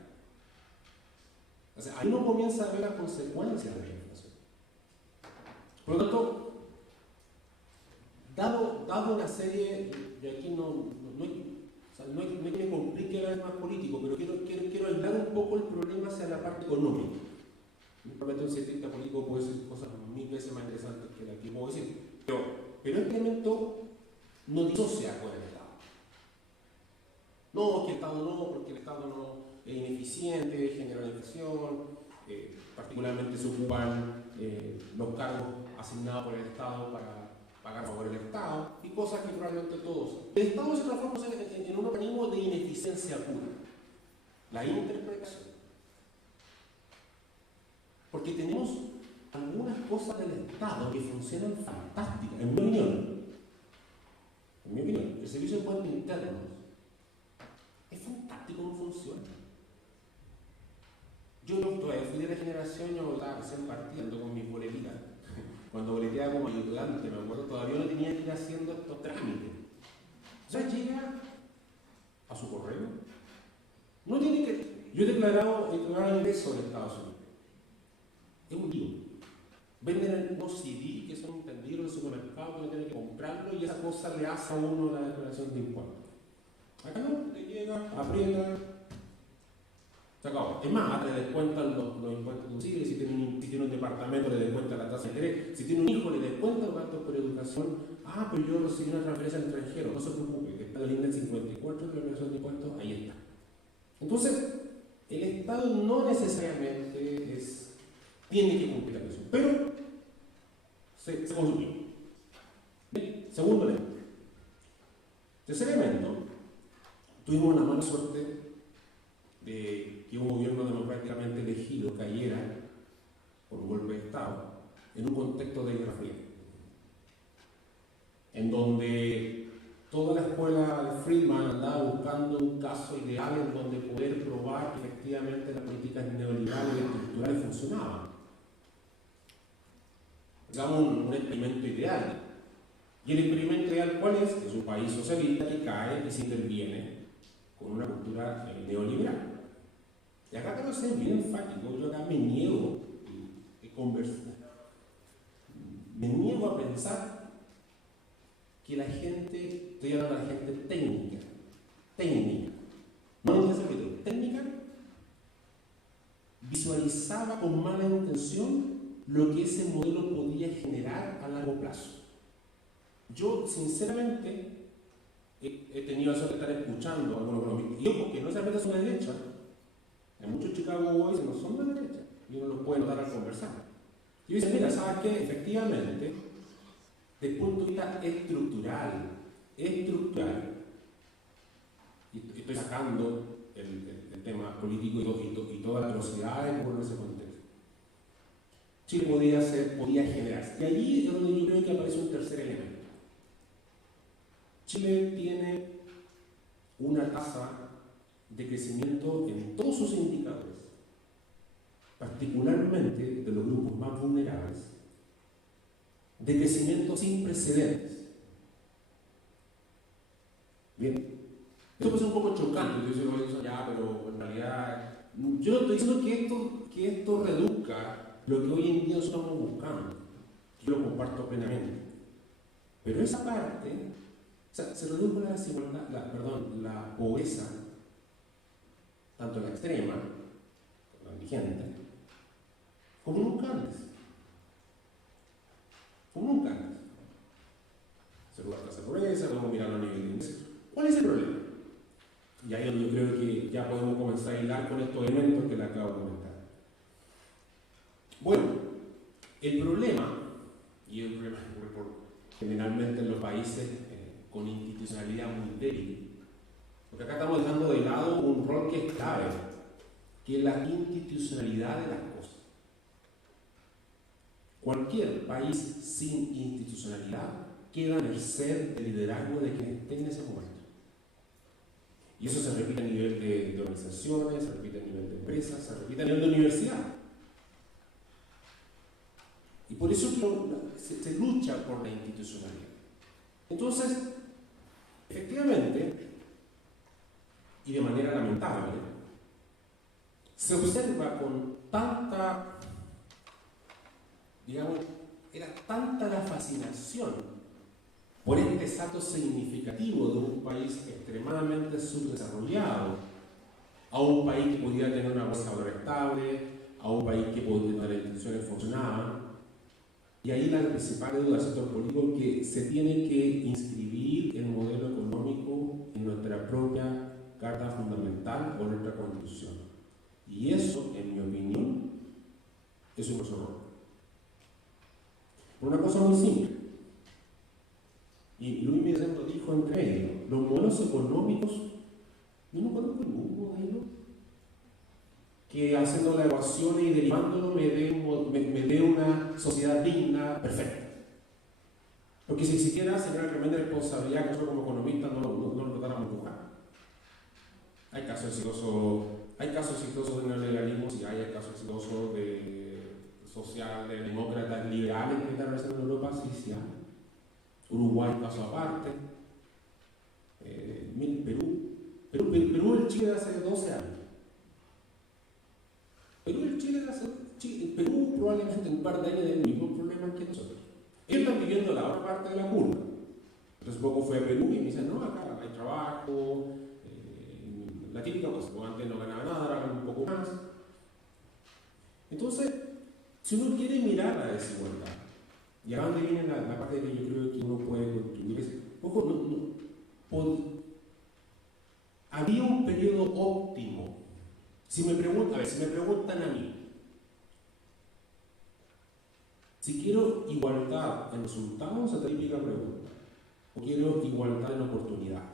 O sea, ahí uno comienza a ver las consecuencias de la inflación. Por lo tanto, dado una serie, y aquí no hay que me complique la vez más político, pero quiero aislar un poco el problema hacia la parte económica. Probablemente un cientista político puede decir cosas 1000 veces más interesantes que la que puedo decir. Pero este elemento no disocia con el Estado. No, que el Estado no, porque el Estado no es ineficiente, genera la inflación, particularmente se ocupan los cargos asignados por el Estado para pagar favor el Estado y cosas que probablemente todos. El Estado se transforma en un organismo de ineficiencia pura. La interpretación. Porque tenemos algunas cosas del Estado que funcionan fantásticas, en mi opinión. En mi opinión, el servicio de impuestos internos es fantástico cómo funciona. Yo todavía fui de la generación, yo estaba recién partiendo con mis boletitas. Cuando boleteaba como ayudante, me acuerdo, todavía no tenía que ir haciendo estos trámites. O sea, llega a su correo. No tiene que. Yo he declarado ingreso en Estados Unidos. Es un lío. Venden unos CD que son entendidos en el supermercado, que uno tiene que comprarlo y esa cosa le hace a uno la declaración de impuestos. Acá no, le llega, aprieta, se acabó. Es más, le descuentan los impuestos deducibles, si tiene un departamento le descuentan la tasa de interés, si tiene un hijo le descuentan los gastos por educación. Ah, pero yo recibí una transferencia al extranjero, no se preocupe, que está en el índice 54 de la declaración de impuestos, ahí está. Entonces, el Estado no necesariamente tiene que cumplir la misión, pero se consumió. Segundo elemento. Tercer elemento, tuvimos la mala suerte de que un gobierno democráticamente elegido cayera por un golpe de Estado en un contexto de Guerra Fría, en donde toda la escuela de Friedman andaba buscando un caso ideal en donde poder probar que efectivamente las políticas neoliberales y estructurales funcionaban. Digamos un experimento ideal. Y el experimento ideal, ¿cuál es? Es un país socialista que cae y se interviene con una cultura neoliberal. Y acá quiero ser bien enfático, yo acá me niego a conversar. Me niego a pensar que la gente, estoy hablando de la gente técnica, no necesariamente técnica, visualizaba con mala intención lo que ese modelo podía generar a largo plazo. Yo, sinceramente, he tenido la suerte de estar escuchando a algunos economistas, y ojo, que no necesariamente son de derecha. Hay muchos Chicago Boys que no son de derecha, y uno los puede notar al conversar. Y dicen, mira, ¿sabes qué? Efectivamente, desde el punto de vista estructural, y estoy sacando el tema político y todas las velocidades por ese contexto. Chile podía generarse. Y allí es donde yo creo que aparece un tercer elemento. Chile tiene una tasa de crecimiento en todos sus indicadores, particularmente de los grupos más vulnerables, de crecimiento sin precedentes. Bien, esto puede ser un poco chocante, yo digo ya, pero en realidad yo no estoy diciendo que esto reduzca lo que hoy en día estamos buscando. Yo lo comparto plenamente. Pero esa parte, o sea, se redujo la desigualdad, la pobreza, tanto la extrema, la vigente, como nunca antes. Como nunca antes. Se redujo la tasa de pobreza, podemos mirarlo a nivel de ingresos. ¿Cuál es el problema? Y ahí es donde yo creo que ya podemos comenzar a hilar con estos elementos que le acabo de comentar. Bueno, el problema, y el problema generalmente en los países con institucionalidad muy débil, porque acá estamos dejando de lado un rol que es clave, que es la institucionalidad de las cosas. Cualquier país sin institucionalidad queda a merced del liderazgo de quien esté en ese momento. Y eso se repite a nivel de organizaciones, se repite a nivel de empresas, se repite a nivel de universidad. Y por eso se lucha por la institucionalidad. Entonces, efectivamente, y de manera lamentable, se observa con tanta, digamos, era tanta la fascinación por este salto significativo de un país extremadamente subdesarrollado a un país que podía tener una bolsa de valor estable, a un país que podía tener instituciones funcionaban. Y ahí la principal duda del sector político es que se tiene que inscribir el modelo económico en nuestra propia Carta Fundamental o nuestra Constitución. Y eso, en mi opinión, es un error. Por una cosa muy simple. y Luis Medina lo dijo entre medio, los modelos económicos, yo no conozco ningún modelo que haciendo la ecuación y derivándolo me dé una sociedad digna, perfecta. Porque si siquiera sería una tremenda responsabilidad que nosotros como economistas no lo tratáramos de buscar. Hay casos exitosos de neoliberalismo, sí hay casos exitosos de socialdemócratas liberales que están realizando en Europa, sí hay. Uruguay, caso aparte. Perú, el Chile de hace 12 años. Perú probablemente en un par de años tiene los mismos problemas que nosotros. Ellos están viviendo la otra parte de la curva. Entonces poco fue a Perú y me dicen, no, acá hay trabajo, la típica cosa, pues antes no ganaba nada, ahora ganan un poco más. Entonces, si uno quiere mirar la desigualdad, y a dónde viene la parte que yo creo que uno puede contribuir, es, ojo, había un periodo óptimo. Si me preguntan a mí, si quiero igualdad en resultados, esa es la típica pregunta, o quiero igualdad en oportunidades.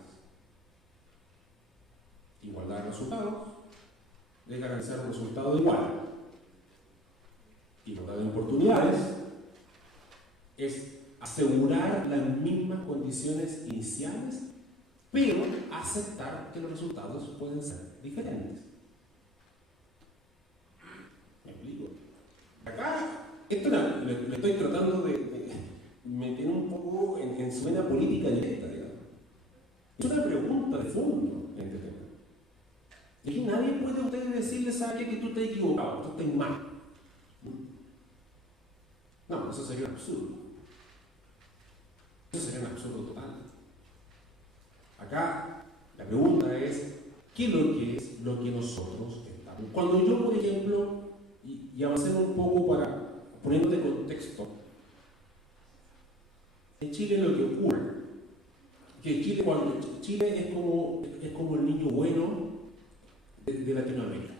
Igualdad en resultados es garantizar un resultado igual. Igualdad en oportunidades es asegurar las mismas condiciones iniciales, pero aceptar que los resultados pueden ser diferentes. ¿Me explico? Acá, esto le estoy tratando de meter un poco en su vena política directa, digamos. Es una pregunta de fondo en este tema. Y aquí nadie puede a ustedes decirle, ¿sabe que tú estás equivocado, tú estás mal? No, eso sería un absurdo. Eso sería un absurdo total. Acá la pregunta es, ¿qué es lo que nosotros estamos? Cuando yo, por ejemplo, y avancemos un poco para poniendo de contexto, en Chile lo que ocurre, que Chile es como el niño bueno de Latinoamérica.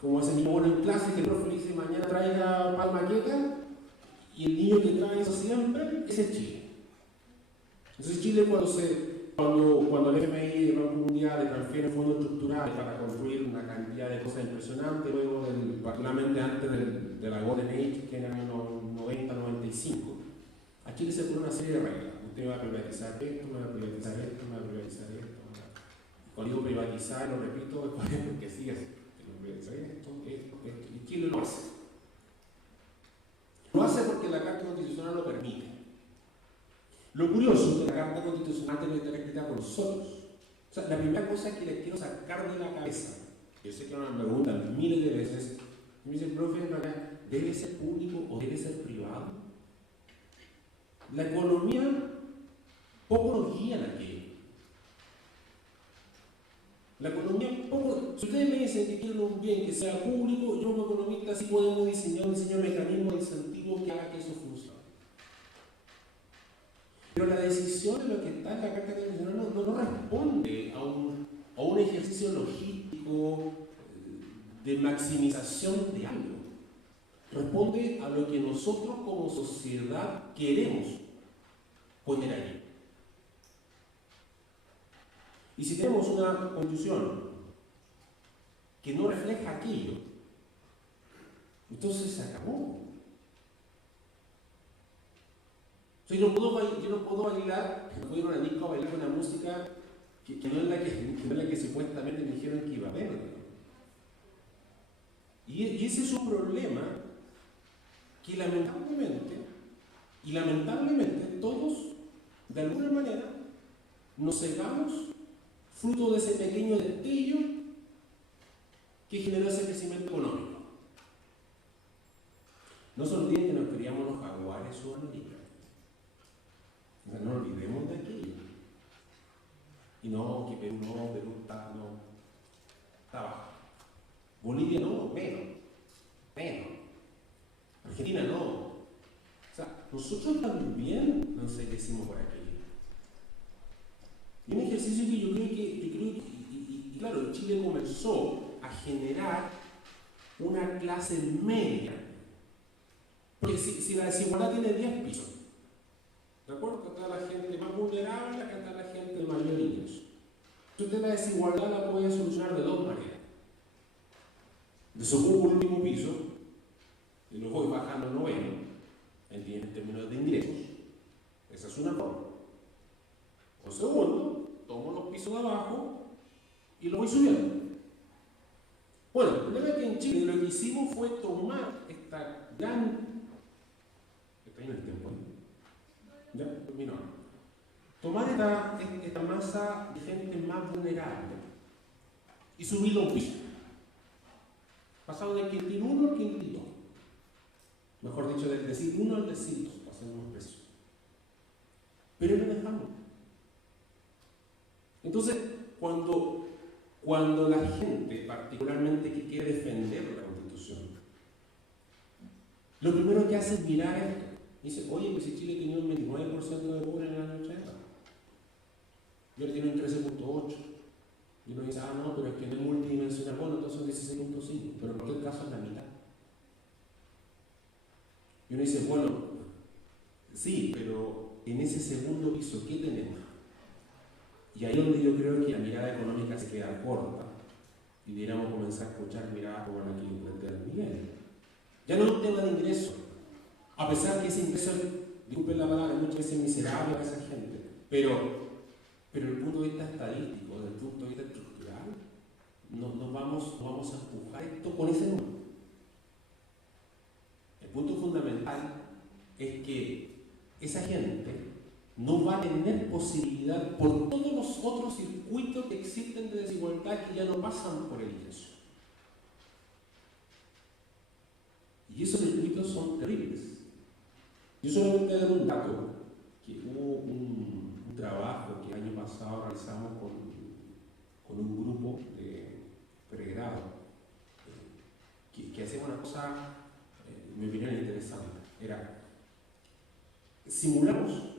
Como ese niño bueno en clase que el profe le dice mañana traiga palmaqueta y el niño que trae eso siempre es el Chile. Entonces Chile cuando el FMI, el Banco Mundial, le transfiere fondos estructurales para construir una cantidad de cosas impresionantes, luego particularmente antes de la Golden Age, que era en los 90-95, a Chile se pone una serie de reglas. Usted va a privatizar esto, me va a privatizar esto, me va a privatizar esto. Cuando digo privatizar, lo repito, es porque sí es privatizar esto, y Chile lo hace. Lo hace porque la Carta Constitucional lo permite. Lo curioso es que la Carta Constitucional tiene que estar escrita por nosotros. O sea, la primera cosa que les quiero sacar de la cabeza, yo sé que me preguntan miles de veces, me dice el profe, ¿debe ser público o debe ser privado? La economía poco nos guía en aquello. La economía poco. Si ustedes me dicen que quieren un bien que sea público, yo como economista sí podemos diseñar un mecanismo de incentivo que haga que eso funcione. Pero la decisión de lo que está en la Carta Constitucional no responde a un ejercicio logístico de maximización de algo. Responde a lo que nosotros como sociedad queremos poner allí. Y si tenemos una constitución que no refleja aquello, entonces se acabó. O sea, yo no puedo bailar, no puedo ir a una disco a bailar una música que no es la que supuestamente me dijeron que iba a haber. Y ese es un problema que lamentablemente todos, de alguna manera, nos cegamos fruto de ese pequeño destello que generó ese crecimiento económico. No se olviden que nos criamos los jaguares sudamericanos. O sea, no olvidemos de aquello. Y no, que Perú está abajo. Bolivia no, menos. Argentina no. O sea, nosotros también nos enriquecimos por aquello. Y un ejercicio que yo creo que claro, Chile comenzó a generar una clase media. Porque si la desigualdad tiene 10 pisos, ¿de acuerdo? acá está la gente más vulnerable, acá está la gente de mayor ingreso. Entonces la desigualdad la puede solucionar de dos maneras. Desocupo el último piso y lo voy bajando al noveno, en términos de ingresos. Esa es una forma. O segundo, tomo los pisos de abajo y lo voy subiendo. Bueno, el problema es que en Chile lo que hicimos fue tomar esta gran... ¿Está en el tiempo? ¿Ya? Terminó. Tomar esta masa de gente más vulnerable y subirlo a un piso. Pasado del quintil 1 al quintil 2. Mejor dicho, del decil 1 al decil 2, para hacer unos precios. Pero no dejamos. Entonces, cuando la gente, particularmente que quiere defender la Constitución, lo primero que hace es mirar esto. Dice, oye, pues si Chile tenía un 29% de pobreza en el año 80, y ahora tiene un 13.8. Y uno dice, no, pero es que no es multidimensional. Bueno, entonces son 16.5, pero en cualquier caso es la mitad. Y uno dice, bueno, sí, pero en ese segundo piso, ¿qué tenemos? Y ahí es donde yo creo que la mirada económica se queda corta y deberíamos comenzar a escuchar miradas como la que plantea Miguel. Ya no es un tema de ingreso, a pesar que ese ingreso, disculpen la palabra, muchas veces miserable para esa gente, pero desde el punto de vista estadístico, desde el punto de vista estructural, no vamos a empujar esto con ese número. El punto fundamental es que esa gente no va a tener posibilidad por todos los otros circuitos que existen de desigualdad que ya no pasan por el ingreso. Y esos circuitos son terribles. Yo solamente voy a dar un dato, que hubo un trabajo que el año pasado realizamos con un grupo de pregrado que hacía una cosa, en mi opinión, interesante. Era, simulamos,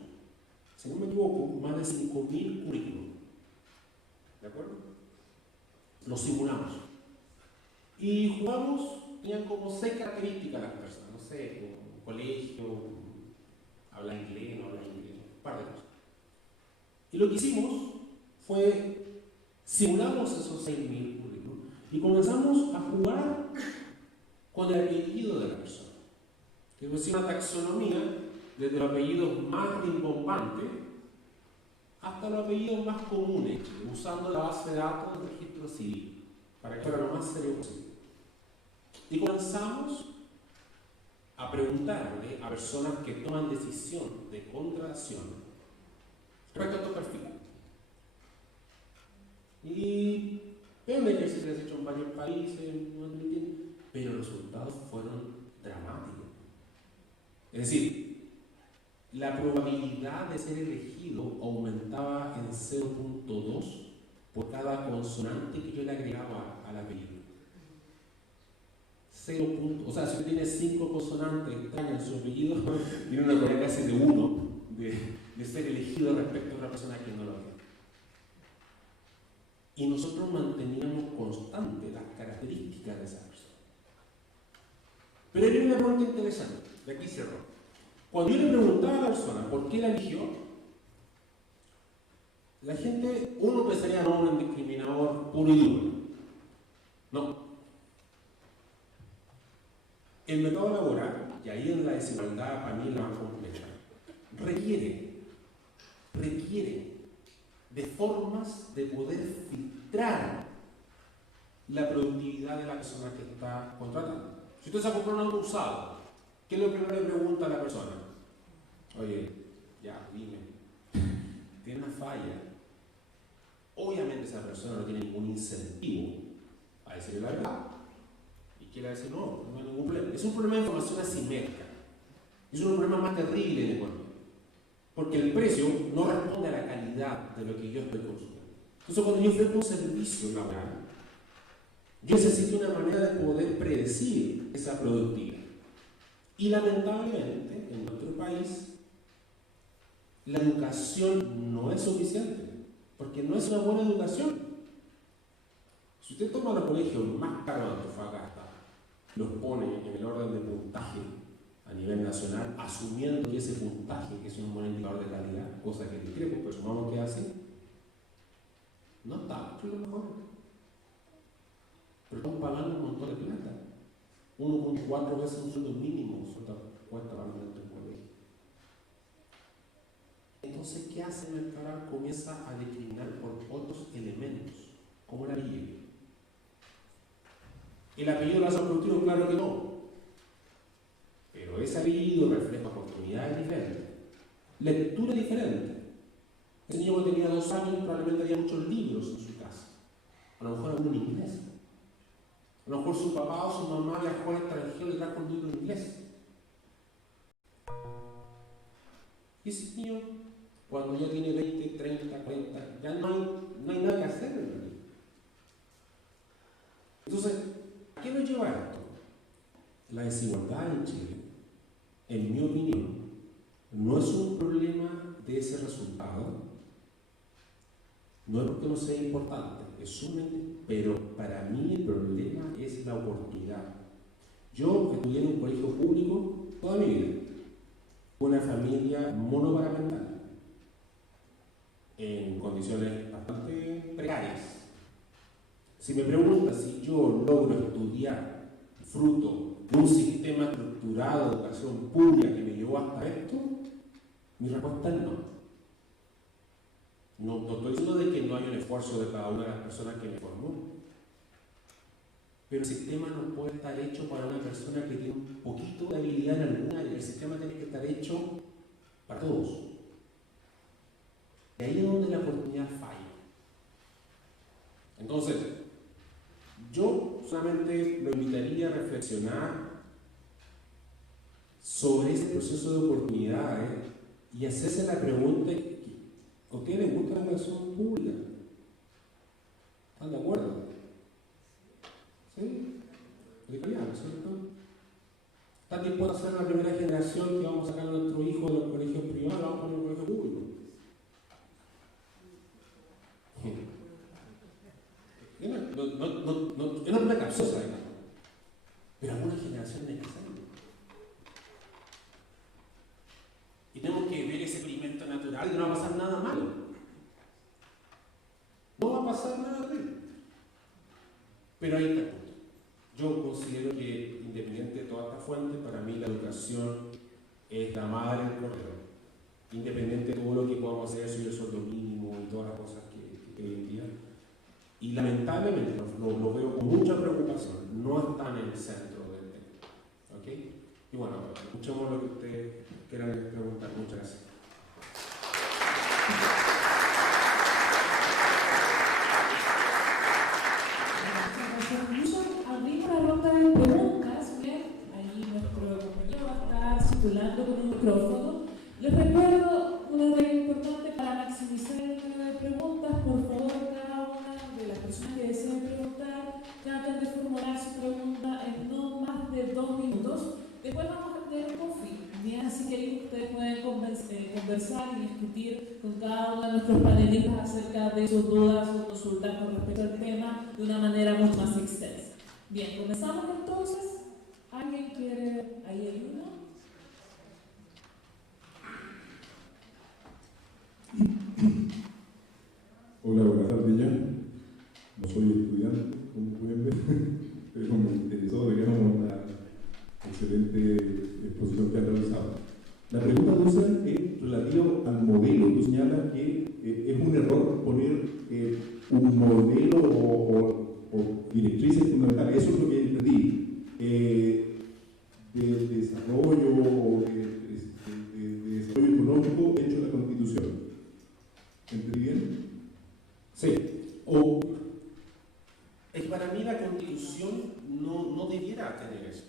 si no me equivoco, más de 5.000 currículos. ¿De acuerdo? Los simulamos. Y jugamos, tenían como 6 características las personas. No sé, un colegio, habla inglés, no habla inglés, un par de cosas. Y lo que hicimos fue, simulamos esos 6.000 currículos y comenzamos a jugar con el apellido de la persona. Que es decir, una taxonomía desde los apellidos más rimbombantes hasta los apellidos más comunes, usando la base de datos del registro civil, para que fuera lo más serio posible. Y comenzamos a preguntarle a personas que toman decisión de contratación respecto a estos perfiles. Y es un ejercicio que se ha hecho en varios países, pero los resultados fueron dramáticos. Es decir, la probabilidad de ser elegido aumentaba en 0.2 por cada consonante que yo le agregaba al apellido. 0. O sea, si usted tiene 5 consonantes extrañas en su apellido, tiene una probabilidad casi de 1 de ser elegido respecto a una persona que no lo tiene. Y nosotros manteníamos constantes las características de esa persona. Pero hay una pregunta interesante, de aquí cerró. Cuando yo le preguntaba a la persona por qué la eligió, la gente, uno pensaría, no, un discriminador puro y duro. No. El método laboral, y ahí es la desigualdad para mí la más compleja, requiere de formas de poder filtrar la productividad de la persona que está contratando. Si usted se ha comprado un auto usado, ¿qué es lo primero que le pregunta a la persona? Oye, ya, dime, tiene una falla. Obviamente esa persona no tiene ningún incentivo a decirle la verdad. Y quiere decir, no hay ningún problema. Es un problema de información asimétrica. Es un problema más terrible en economía. Porque el precio no responde a la calidad de lo que yo estoy consumiendo. Entonces, cuando yo ofrezco un servicio laboral, yo necesito una manera de poder predecir esa productividad. Y lamentablemente, en nuestro país, la educación no es suficiente, porque no es una buena educación. Si usted toma los colegios más caros de Antofagasta, los pone en el orden de puntaje a a nivel nacional, asumiendo que ese puntaje, que es un buen indicador de calidad, cosa que discrepo, pero sumamos que es así, no está entre los mejores. Pero estamos pagando un montón de plata. 1,4 veces un sueldo mínimo cuesta para un colegio. Entonces, ¿qué hace el mercado? Comienza a discriminar por otros elementos, como el apellido. ¿El apellido lo hace productivo? Claro que no. Pero ese apellido refleja oportunidades diferentes, lectura diferente. Ese niño que tenía 2 años probablemente había muchos libros en su casa. A lo mejor algún en inglés. A lo mejor su papá o su mamá viajó al extranjero y le trajo un libro en inglés. Y ese niño, cuando ya tiene 20, 30, 40, ya no hay nada que hacer en realidad. Entonces, ¿a qué nos lleva esto? La desigualdad en Chile, en mi opinión, no es un problema de ese resultado, no es porque no sea importante, es sumamente, pero para mí el problema es la oportunidad. Yo estudié en un colegio público toda mi vida, una familia monoparental, en condiciones bastante precarias. Si me preguntas si yo logro estudiar fruto de un sistema estructurado de educación pública que me llevó hasta esto, mi respuesta es no. No estoy diciendo de que no hay un esfuerzo de cada una de las personas que me formó, pero el sistema no puede estar hecho para una persona que tiene un poquito de habilidad en alguna área. El sistema tiene que estar hecho para todos. Y ahí es donde la oportunidad falla. Entonces, yo solamente lo invitaría a reflexionar sobre ese proceso de oportunidades y hacerse la pregunta: ¿a ustedes les gusta la educación pública? ¿Están de acuerdo? ¿Sí? ¿Italiano, cierto? ¿Están dispuestos a ser la primera generación que vamos a sacar a nuestro hijo de los colegios privados y vamos a poner en un colegio público? No es una capciosa, pero alguna generación es necesaria. Y tenemos que ver ese experimento natural y no va a pasar nada malo. No va a pasar nada malo. Pero ahí está el punto. Yo considero que, independiente de toda esta fuente, para mí la educación es la madre del cordero. Independiente de todo lo que podamos hacer sobre el sueldo mínimo y todas las cosas que hoy en día. Y lamentablemente lo veo con mucha preocupación, no están en el centro del tema. ¿Ok? Y bueno, escuchemos lo que ustedes quieran preguntar. Muchas gracias. Abrimos la ronda de preguntas. Bien, ahí nuestro compañero va a estar circulando con un micrófono. Les recuerdo una regla importante para maximizar el número de preguntas. Por favor, cada una de las personas que deseen preguntar traten de formular su pregunta en no más de 2 minutos. Después vamos a tener un coffee, bien, así que ahí ustedes pueden conversar y discutir con cada uno de nuestros panelistas acerca de sus dudas o consultas con respecto al tema de una manera mucho más extensa. Bien, comenzamos entonces. ¿Alguien quiere? ¿Ahí hay uno? Hola, buenas tardes ya. No soy estudiante, como pueden ver, pero me interesó, digamos, una excelente exposición que han realizado. La pregunta, Dulce, es relativa al modelo. Tú señalas que es un error poner un modelo o directrices fundamentales. Eso es lo que entendí. De desarrollo o de desarrollo económico hecho en la Constitución. ¿Entendí bien? Sí. Es que para mí la Constitución no debiera tener eso.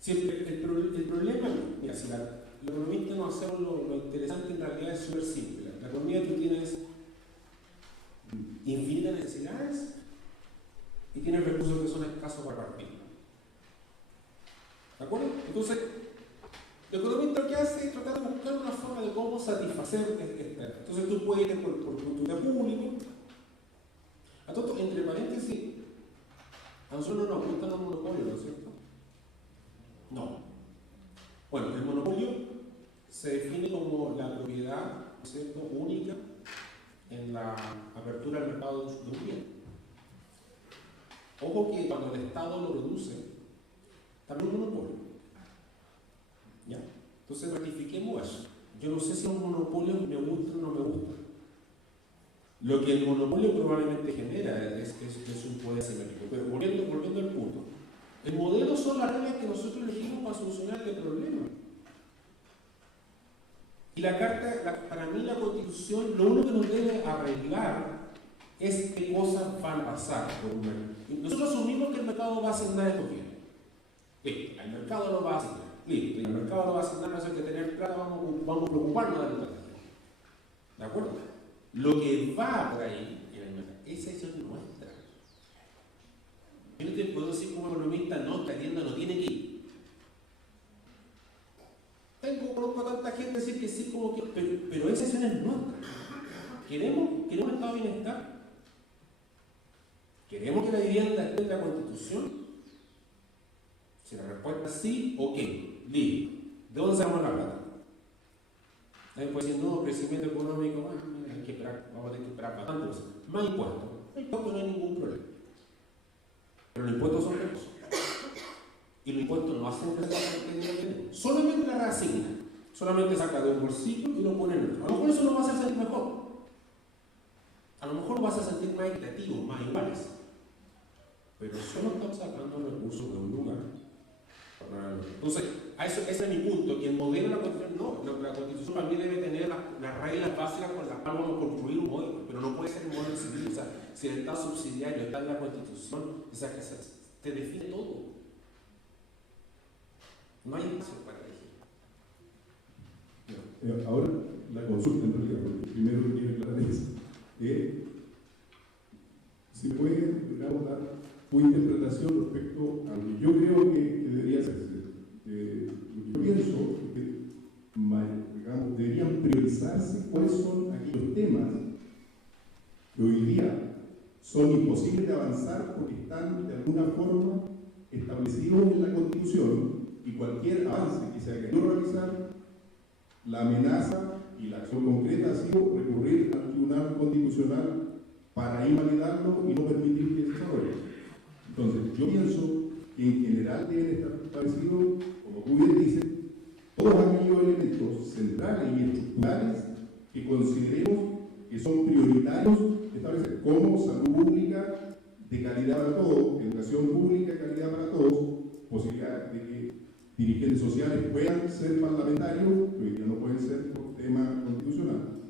Siempre el problema, mira, si los economistas no hacemos lo interesante, en realidad es súper simple. La economía, tú tienes infinitas necesidades y tienes recursos que son escasos para partir. ¿De acuerdo? Entonces, el economista lo que hace es tratar de buscar una forma de cómo satisfacer esta. Entonces tú puedes ir por cultura pública. A todo, entre paréntesis, a nosotros no nos gustan los monopolios, ¿no es cierto? No. se define como la propiedad, ¿cierto?, única en la apertura al mercado de un bien. Ojo que cuando el Estado lo produce, también es un monopolio. ¿Ya? Entonces ratifiquemos eso. Yo no sé si un monopolio me gusta o no me gusta. Lo que el monopolio probablemente genera es un poder asimétrico. Pero volviendo al punto, el modelo son las reglas que nosotros elegimos para solucionar el problema. Y la Carta, para mí la Constitución, lo único que nos debe arreglar es qué cosas van a pasar por un mercado. Nosotros asumimos que el mercado va a asignar estos bienes. Listo, el mercado lo va a asignar. Listo, y el mercado lo va a asignar, no hay que tener plata, vamos a preocuparnos de la plata. ¿De acuerdo? Lo que va por ahí en el mercado, esa es nuestra. Yo no te puedo decir como economista, no, esta tienda no tiene que ir. Conozco a tanta gente decir que sí, como que, pero esa decisión es nuestra. ¿Queremos un estado de bienestar? ¿Queremos que la vivienda esté en la Constitución? Si la respuesta es sí, ok, listo. ¿De dónde sacamos la plata? Nadie puede decir, no, crecimiento económico, hay que esperar, vamos a tener que esperar bastante. Más impuestos. El impuesto no hay ningún problema. Pero los impuestos son recursos. Y los impuestos no hacen crecer la que tenemos. Solamente la reasignan. Solamente saca de un bolsillo y lo pone en otro. A lo mejor eso nos va a hacer sentir mejor. A lo mejor nos va a hacer sentir más equitativos, más iguales. Pero solo estamos sacando recursos de un lugar. Entonces, ese es mi punto, que el modelo de la Constitución, no, la Constitución también debe tener las reglas básicas con las cuales vamos a construir un modelo, pero no puede ser un modelo civil. O sea, si el Estado subsidiario está en la Constitución, o sea, que te define todo. No hay espacio para elegir. Ahora, la consulta en realidad, porque primero lo quiero aclarar es si puede, digamos, dar tu interpretación respecto a lo que yo creo que debería hacerse. Yo pienso que, digamos, deberían priorizarse cuáles son aquellos temas que hoy día son imposibles de avanzar porque están de alguna forma establecidos en la Constitución, y cualquier avance que se haya querido realizar, la amenaza y la acción concreta ha sido recurrir al Tribunal Constitucional para invalidarlo y no permitir que se desarrolle. Entonces, yo pienso que en general deben estar establecidos, como tú bien dices, todos aquellos elementos centrales y estructurales que consideremos que son prioritarios establecer, como salud pública de calidad para todos, educación pública de calidad para todos, posibilidad de que dirigentes sociales puedan ser parlamentarios, que hoy día no pueden ser por tema constitucional.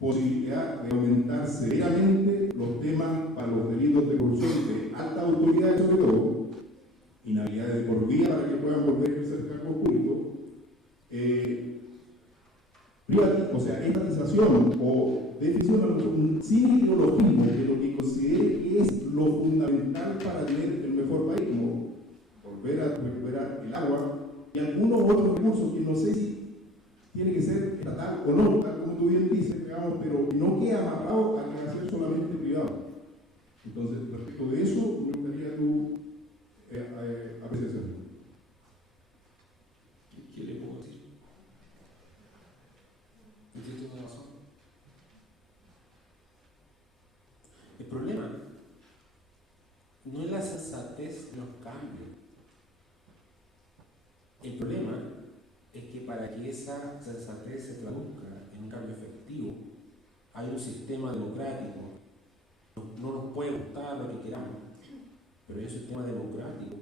Posibilidad de aumentar severamente los temas para los delitos de corrupción de alta autoridad, sobre todo, inhabilidades de por vida para que puedan volver a ejercer cargos públicos, o sea, estatización o definición sin ideologismo de lo que considere que es lo fundamental para tener el mejor país, como volver a recuperar el agua y algunos otros recursos que no sé si tiene que ser estatal o no, tal como tú bien dices, digamos, pero no queda amarrado a que va a ser solamente privado. Entonces, respecto de eso, me gustaría tu apreciación. ¿Qué le puedo decir? ¿Entiendes una razón? El problema no es la sensatez de los cambios. El problema es que para que esa sensatez se traduzca en un cambio efectivo, hay un sistema democrático. No nos puede gustar lo que queramos, pero hay un sistema democrático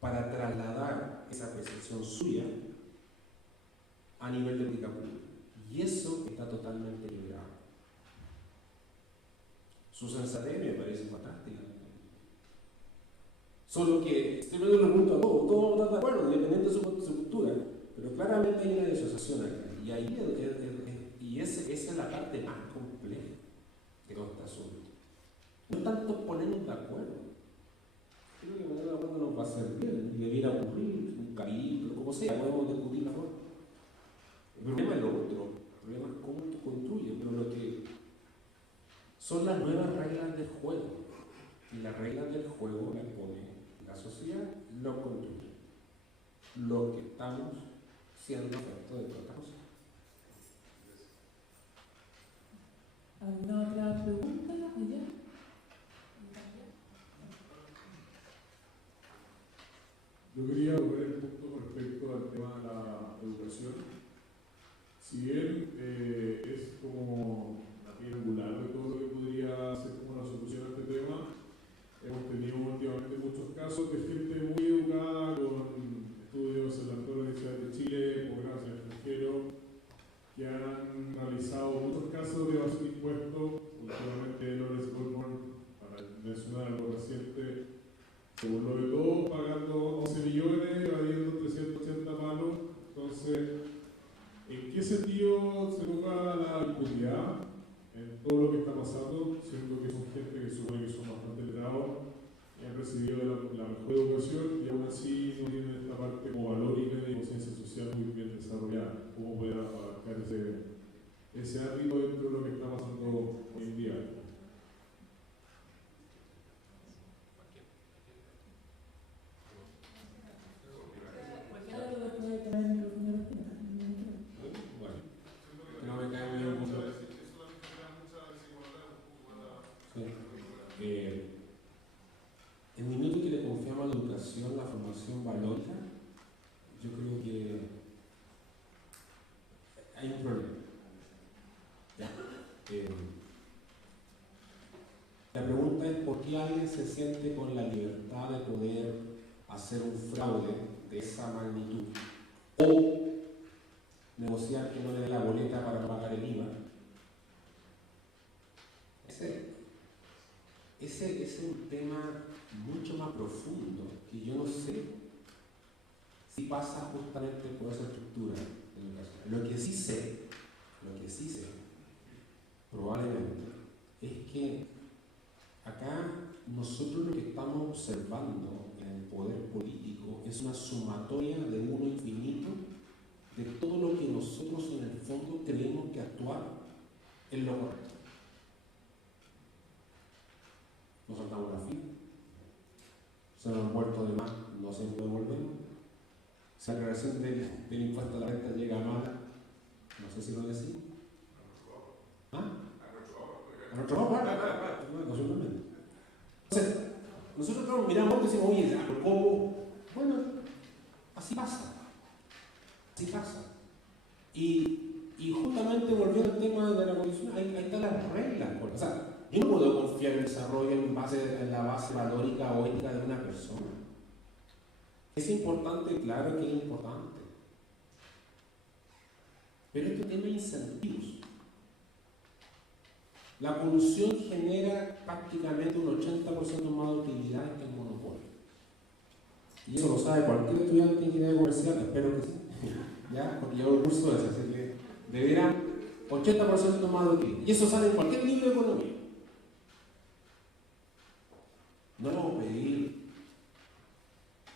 para trasladar esa percepción suya a nivel de política pública. Y eso está totalmente liberado. Su sensatez me parece fantástica. Solo que estoy viendo el punto a todos están de acuerdo, independiente de su postura, pero claramente hay una disociación acá. Y esa es la parte más compleja de todo este asunto. No tanto ponernos de acuerdo. Creo que ponernos de acuerdo nos va a hacer bien, y debiera ocurrir, un capítulo, como sea, podemos discutir la forma. El problema es lo otro, el problema es cómo tú construyes, pero lo que son las nuevas reglas del juego. Y las reglas del juego las pone la sociedad, lo construye. Los que estamos siendo efecto de otra cosa. ¿Alguna otra pregunta? ¿Allá? Yo quería volver el punto con respecto al tema de la educación. Si bien es como la piedra angular de todo lo que podría ser como la solución a este tema, hemos tenido últimamente muchos casos de gente muy educada con estudios en la Universidad de Chile, posgrados en el extranjero, que han realizado muchos casos de evasión de impuestos, últimamente Lawrence Goldman, para mencionar algo reciente, se burló de todo, pagando 11 millones, evadiendo 380 palos. Entonces, ¿en qué sentido se toca la impunidad en todo lo que está pasando, siendo que son gente que supone que son bastante letrados, que han recibido la mejor educación y aún así no tienen esta parte como valórica y conciencia social muy bien desarrollada? ¿Cómo poder abarcar ese ámbito dentro de lo que está pasando hoy en día? Bueno, no me cae bien el punto. Sí. El minuto que le confiamos a la educación, la formación valórica, yo creo que hay un problema. La pregunta es por qué alguien se siente con la libertad de poder hacer un fraude de esa magnitud o negociar que no le dé la boleta para pagar el IVA. Ese es un tema mucho más profundo que yo no sé si pasa justamente por esa estructura de educación. Lo que sí sé, probablemente, es que acá nosotros lo que estamos observando en el poder político es una sumatoria de uno infinito de todo lo que nosotros en el fondo creemos que actuar es lo correcto. Nos saltamos la fila, se nos han muerto de más, no se nos devolvemos. Si la declaración del impuesto a la renta llega mal, no sé si lo decimos. ¿Ah? A nuestro favor, entonces, nosotros miramos y decimos, oye, ¿cómo? Bueno, así pasa. Y justamente volviendo al tema de la abolición, ahí están las reglas. O sea, yo no puedo confiar en el desarrollo en la base valórica o ética de una persona. Es importante, claro que es importante. Pero esto tiene incentivos. La colusión genera prácticamente un 80% más de utilidad que el monopolio. Y eso lo sabe cualquier estudiante de ingeniería comercial, espero que sí. ¿Ya? Porque yo el curso de eso, así que deberá 80% más de utilidad. Y eso sale en cualquier libro de economía. No le vamos a pedir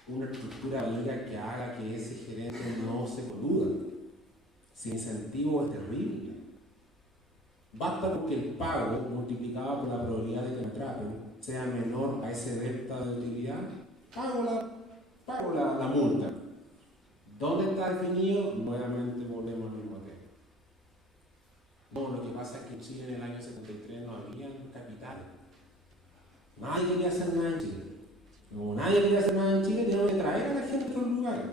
una estructura valórica que haga que ese gerente no se coluda. Si el incentivo es terrible. Basta porque el pago multiplicado por la probabilidad de que me atrapen sea menor a ese delta de utilidad, pago la multa. ¿Dónde está definido? Nuevamente volvemos al mismo tema. No, lo que pasa es que en Chile en el año 73 no había capital. Nadie quería hacer nada en Chile. Como nadie quería hacer nada en Chile, tenemos que traer a la gente a otros lugares.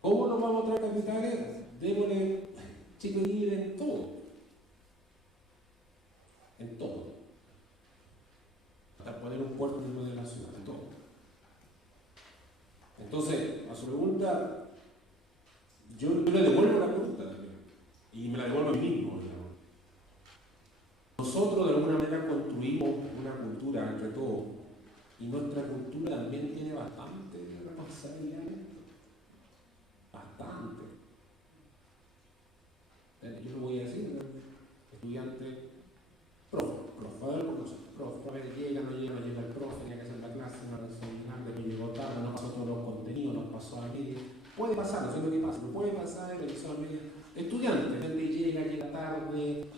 ¿Cómo nos vamos a traer capitales? Démosle chico y libre en todo. En todo. Hasta poner un puerto dentro de la ciudad, en todo. Entonces, a su pregunta, yo le devuelvo la pregunta y me la devuelvo a mí mismo. Nosotros de alguna manera construimos una cultura entre todos y nuestra cultura también tiene bastante responsabilidad en esto. Bastante. Yo lo voy a decir, estudiante, profe, llega, no llega el profe, tenía que hacer la clase, una reseñar de que llegó tarde, no pasó todos los contenidos, no pasó a media. Puede pasar, no sé lo que pasa, pero puede pasar, lo hizo a media. Estudiante, gente llega tarde,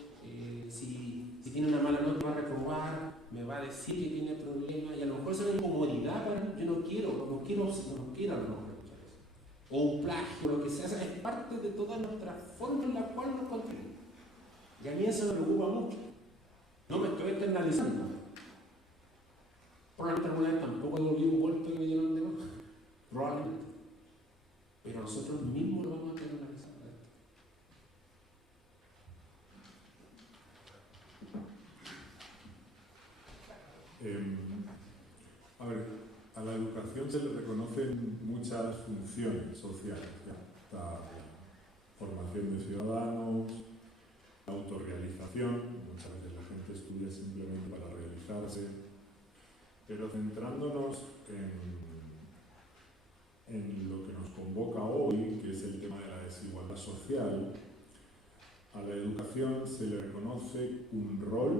si tiene una mala nota va a reprobar, me va a decir que tiene problemas y a lo mejor es una incomodidad para mí. Yo no quiero a lo mejor escuchar eso. o un plagio, lo que sea, es parte de toda nuestra forma en la cual nos construimos. Y a mí eso me preocupa mucho. No me estoy externalizando. Probablemente alguna vez tampoco devolví un golpe que me dieron de baja. Probablemente. Pero nosotros mismos lo vamos a externalizar. A ver, a la educación se le reconocen muchas funciones sociales. La formación de ciudadanos, la autorrealización, muchas veces la gente estudia simplemente para realizarse, pero centrándonos en lo que nos convoca hoy, que es el tema de la desigualdad social, a la educación se le reconoce un rol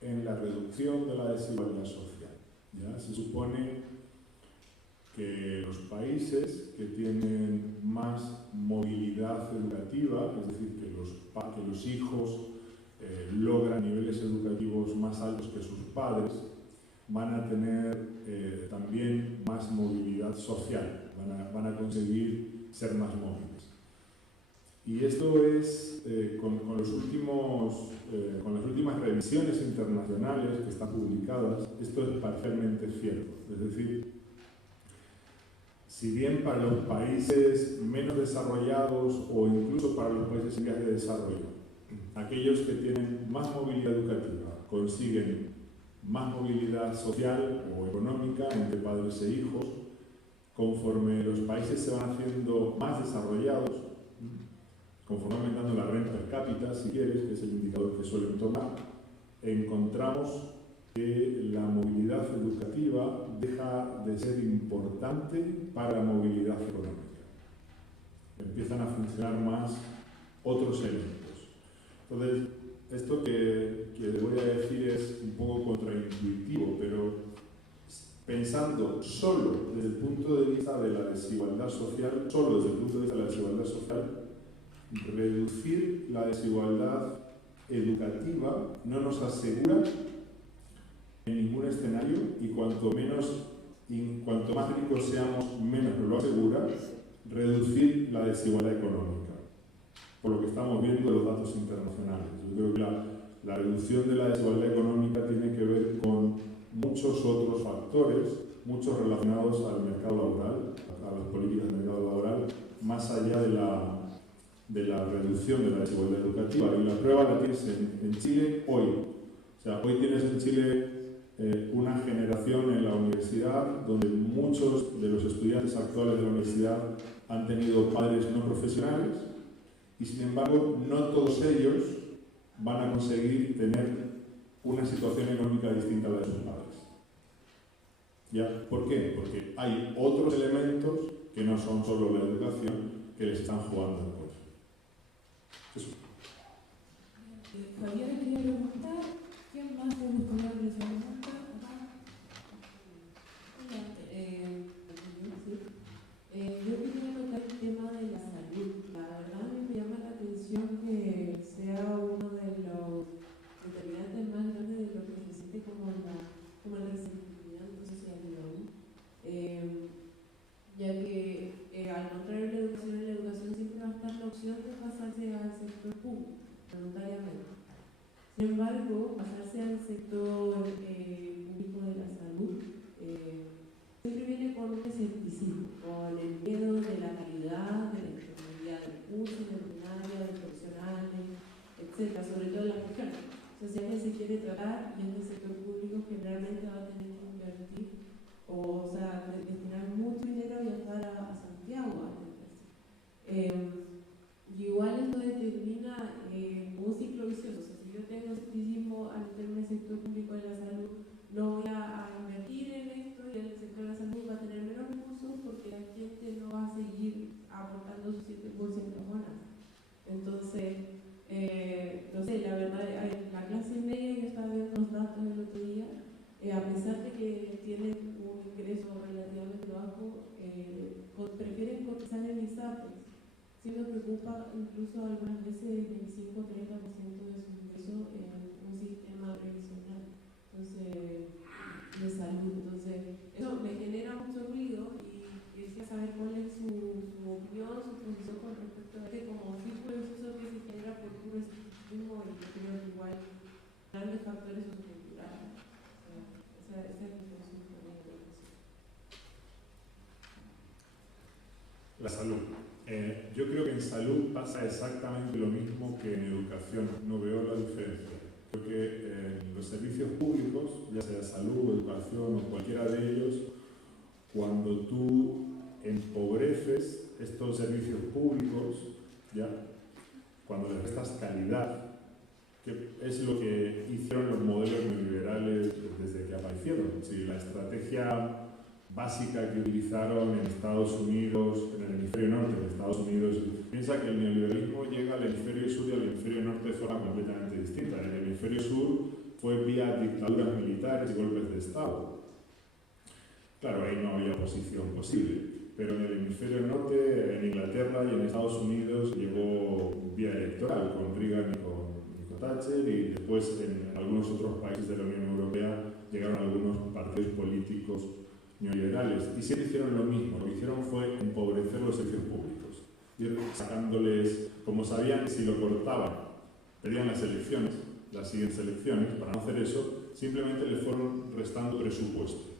en la reducción de la desigualdad social. ¿Ya? Se supone que los países que tienen más movilidad educativa, es decir, que los hijos logran niveles educativos más altos que sus padres, van a tener también más movilidad social, van a conseguir ser más móviles. Y esto es, con las últimas revisiones internacionales que están publicadas, esto es parcialmente cierto. Es decir, si bien para los países menos desarrollados o incluso para los países en vías de desarrollo, aquellos que tienen más movilidad educativa consiguen más movilidad social o económica entre padres e hijos, conforme los países se van haciendo más desarrollados, conforme aumentando la renta per cápita, si quieres, que es el indicador que suelen tomar, encontramos que la movilidad educativa deja de ser importante para la movilidad económica. Empiezan a funcionar más otros elementos. Entonces, esto que voy a decir es un poco contraintuitivo, pero pensando solo desde el punto de vista de la desigualdad social, reducir la desigualdad educativa no nos asegura en ningún escenario, y cuanto más ricos seamos, menos nos lo asegura reducir la desigualdad económica, por lo que estamos viendo de los datos internacionales. Yo creo que la reducción de la desigualdad económica tiene que ver con muchos otros factores, muchos relacionados al mercado laboral, a las políticas del mercado laboral, más allá de la reducción de la desigualdad educativa. Y la prueba la tienes en Chile hoy. O sea, hoy tienes en Chile una generación en la universidad donde muchos de los estudiantes actuales de la universidad han tenido padres no profesionales y, sin embargo, no todos ellos van a conseguir tener una situación económica distinta a la de sus padres. ¿Ya? ¿Por qué? Porque hay otros elementos que no son solo la educación que les están jugando en contra. Javier, quería preguntar, ¿quién más de los colegas se pregunta? Yo quería tocar el tema de la salud. La verdad me llama la atención que sea uno de los determinantes más grandes de lo que se siente como el resentimiento social, ya que al contrario de la educación, en la educación siempre va a estar la opción de pasarse al sector público, voluntariamente. Sin embargo, pasarse al sector público de la salud siempre viene con un escepticismo, con el miedo de la calidad, de la disponibilidad del curso, de ordinaria, de profesionales, etc., sobre todo en las regiones. Entonces, si alguien se quiere tratar y es del sector público, generalmente va a tener que invertir, o sea, destinar mucho dinero y viajar a Santiago a atenderse. Y igual esto determina un ciclo vicioso. O sea, si yo tengo escepticismo al meterme en el sector público de la salud, no voy a invertir en esto y el sector de la salud va a tener menos recursos porque la gente no va a seguir aportando su 7% más. Entonces, no sé, la verdad, la clase media, yo estaba viendo los datos el otro día, a pesar de que tienen un ingreso relativamente bajo, prefieren cotizar en ISAPRES. Sí me preocupa incluso algunas veces el 25 o 30% de su ingreso en un sistema previsional, entonces, de salud. Entonces, eso me genera mucho ruido y quisiera saber cuál es su salud. Yo creo que en salud pasa exactamente lo mismo que en educación, no veo la diferencia. Creo que en los servicios públicos, ya sea salud, educación o cualquiera de ellos, cuando tú empobreces estos servicios públicos, ¿ya? Cuando les restas calidad, que es lo que hicieron los modelos neoliberales desde que aparecieron. Si la estrategia básica que utilizaron en Estados Unidos, en el hemisferio norte de Estados Unidos, piensa que el neoliberalismo llega al hemisferio sur y al hemisferio norte de forma completamente distinta. En el hemisferio sur fue vía dictaduras militares y golpes de Estado. Claro, ahí no había oposición posible, pero en el hemisferio norte, en Inglaterra y en Estados Unidos, llegó vía electoral con Reagan y con Thatcher, y después en algunos otros países de la Unión Europea llegaron algunos partidos políticos neoliberales y siempre hicieron lo mismo. Lo que hicieron fue empobrecer los servicios públicos, ir sacándoles, como sabían que si lo cortaban perdían las elecciones, las siguientes elecciones. Para no hacer eso, simplemente le fueron restando presupuesto.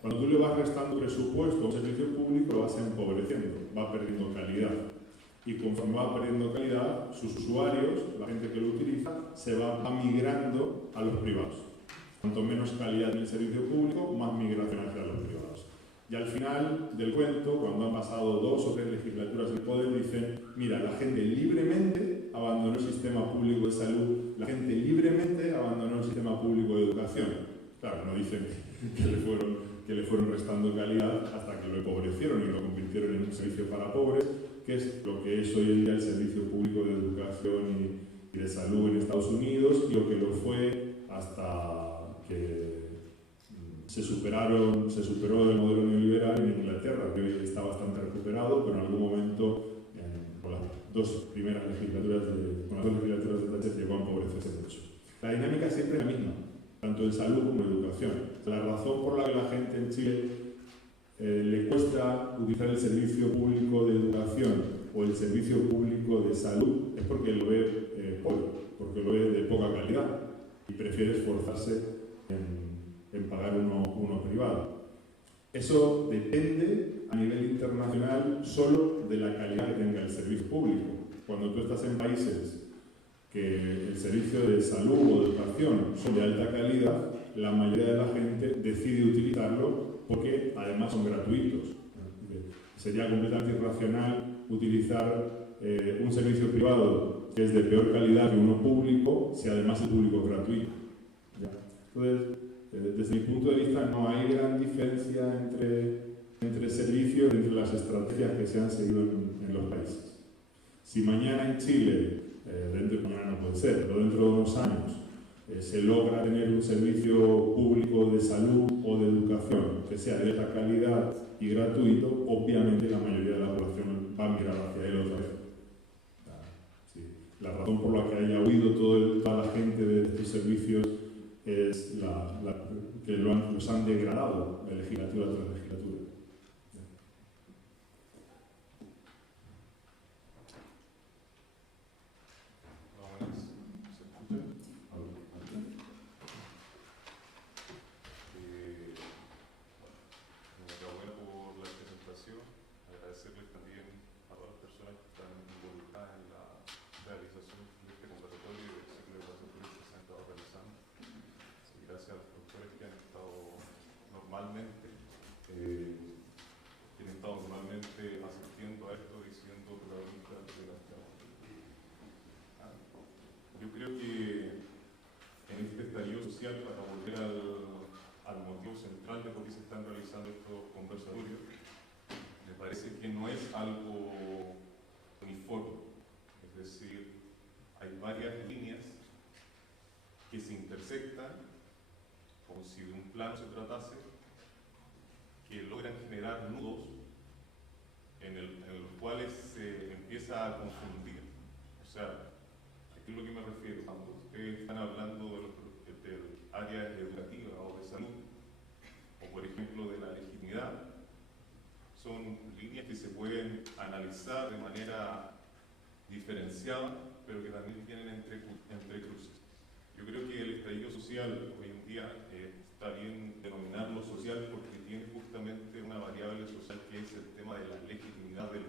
Cuando tú le vas restando presupuesto a un servicio público, lo vas empobreciendo, va perdiendo calidad. Y conforme va perdiendo calidad, sus usuarios, la gente que lo utiliza, se va migrando a los privados. Cuanto menos calidad en el servicio público, más migración hacia los privados. Y al final del cuento, cuando han pasado 2 o 3 legislaturas del poder, dicen, mira, la gente libremente abandonó el sistema público de salud, la gente libremente abandonó el sistema público de educación. Claro, no dicen que le fueron restando calidad hasta que lo empobrecieron y lo convirtieron en un servicio para pobres, que es lo que es hoy en día el servicio público de educación y de salud en Estados Unidos, y lo que lo fue hasta que se superó el modelo neoliberal en Inglaterra, que hoy está bastante recuperado, pero en algún momento, con las 2 primeras legislaturas de Thatcher, llegó a empobrecerse mucho. La dinámica siempre es la misma, tanto en salud como en educación. La razón por la que la gente en Chile le cuesta utilizar el servicio público de educación o el servicio público de salud es porque lo ve pobre, porque lo ve de poca calidad y prefiere esforzarse en pagar uno privado. Eso depende a nivel internacional solo de la calidad que tenga el servicio público. Cuando tú estás en países que el servicio de salud o de educación son de alta calidad, la mayoría de la gente decide utilizarlo porque además son gratuitos. Sería completamente irracional utilizar un servicio privado que es de peor calidad que uno público si además el público es gratuito. Entonces, desde mi punto de vista no hay gran diferencia entre servicios, entre las estrategias que se han seguido en los países. Si mañana en Chile, mañana no puede ser, pero dentro de unos años, se logra tener un servicio público de salud o de educación que sea de alta calidad y gratuito, obviamente la mayoría de la población va a mirar hacia él otra vez. Sí. La razón por la que haya huido toda la gente de estos servicios es que los han degradado de legislatura tras legislatura. Agradecerles también a todas las personas que están involucradas en la realización de este conversatorio y del ciclo de conversatorios que se han estado realizando. Sí, gracias a los profesores que han estado normalmente asistiendo a esto y siendo protagonistas de las charlas. Yo creo que en este estallido social, para volver al motivo central de por qué se están realizando estos conversatorios, me parece que no es algo uniforme, es decir, hay varias líneas que se intersectan, como si de un plano se tratase, que logran generar nudos en los cuales se empieza a confundir. O sea, ¿a qué es lo que me refiero? Cuando ustedes están hablando del área educativa o de salud, o por ejemplo de la legitimidad, son líneas que se pueden analizar de manera diferenciada, pero que también tienen entrecruces. Yo creo que el estallido social hoy en día está bien denominarlo social porque tiene justamente una variable social que es el tema de la legitimidad del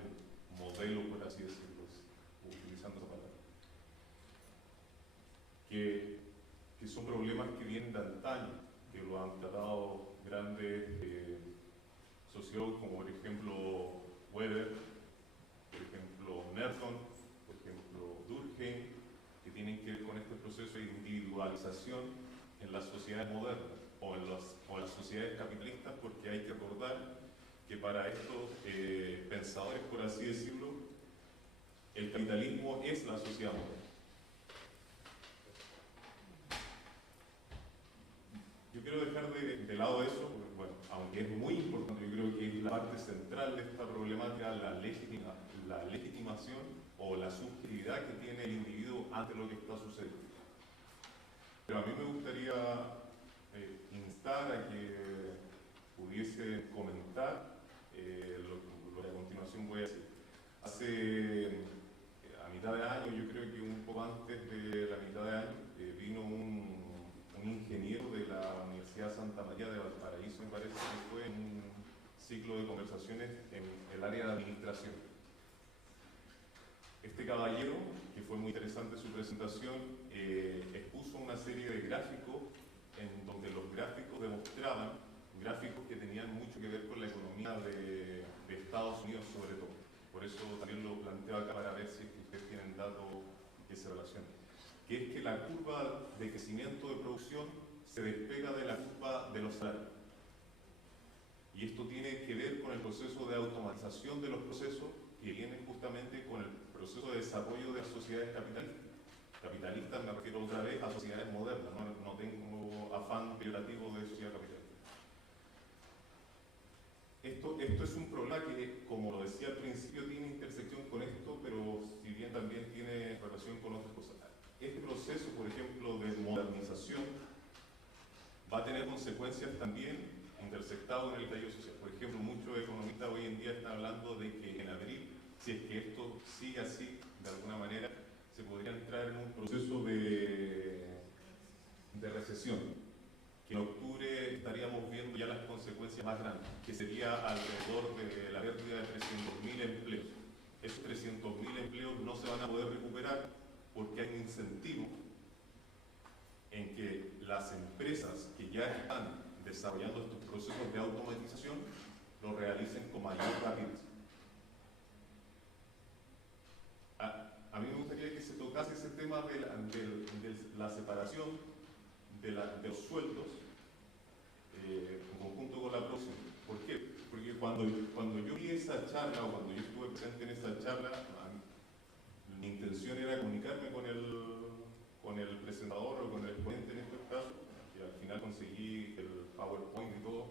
han tratado grandes sociólogos como por ejemplo Weber, por ejemplo Merton, por ejemplo Durkheim, que tienen que ver con este proceso de individualización en las sociedades modernas o en las sociedades capitalistas, porque hay que recordar que para estos pensadores, por así decirlo, el capitalismo es la sociedad moderna. Yo quiero dejar de lado eso, porque, bueno, aunque es muy importante, yo creo que es la parte central de esta problemática, la legitimación o la subjetividad que tiene el individuo ante lo que está sucediendo. Pero a mí me gustaría instar a que pudiese comentar lo que a continuación voy a decir. A mitad de año, yo creo que un poco antes de la mitad de año, vino un ingeniero de la Universidad Santa María de Valparaíso, me parece que fue en un ciclo de conversaciones en el área de administración. Este caballero, que fue muy interesante su presentación, expuso una serie de gráficos en donde los gráficos demostraban gráficos que tenían mucho que ver con la economía de Estados Unidos sobre todo. Por eso también lo planteo acá para ver si ustedes tienen datos que se relacionen. Que es que la curva de crecimiento de producción se despega de la curva de los salarios. Y esto tiene que ver con el proceso de automatización de los procesos que viene justamente con el proceso de desarrollo de las sociedades capitalistas. Capitalistas me refiero otra vez a sociedades modernas, no tengo afán peyorativo de sociedad capitalista. Esto es un problema que, como lo decía al principio, tiene intersección con esto, pero si bien también tiene relación con otras cosas. Este proceso, por ejemplo, de modernización va a tener consecuencias también intersectadas en el estallido social. Por ejemplo, muchos economistas hoy en día están hablando de que en abril, si es que esto sigue así, de alguna manera, se podría entrar en un proceso de recesión, que en octubre estaríamos viendo ya las consecuencias más grandes, que sería alrededor de la pérdida de 300.000 empleos. Esos 300.000 empleos no se van a poder recuperar porque hay un incentivo en que las empresas que ya están desarrollando estos procesos de automatización lo realicen con mayor rapidez. A mí me gustaría que se tocase ese tema de la separación de los sueldos en conjunto con la producción. ¿Por qué? Porque cuando yo vi esa charla o cuando yo estuve presente en esa charla, mi intención era comunicarme con el presentador o con el exponente en este caso, y al final conseguí el PowerPoint y todo,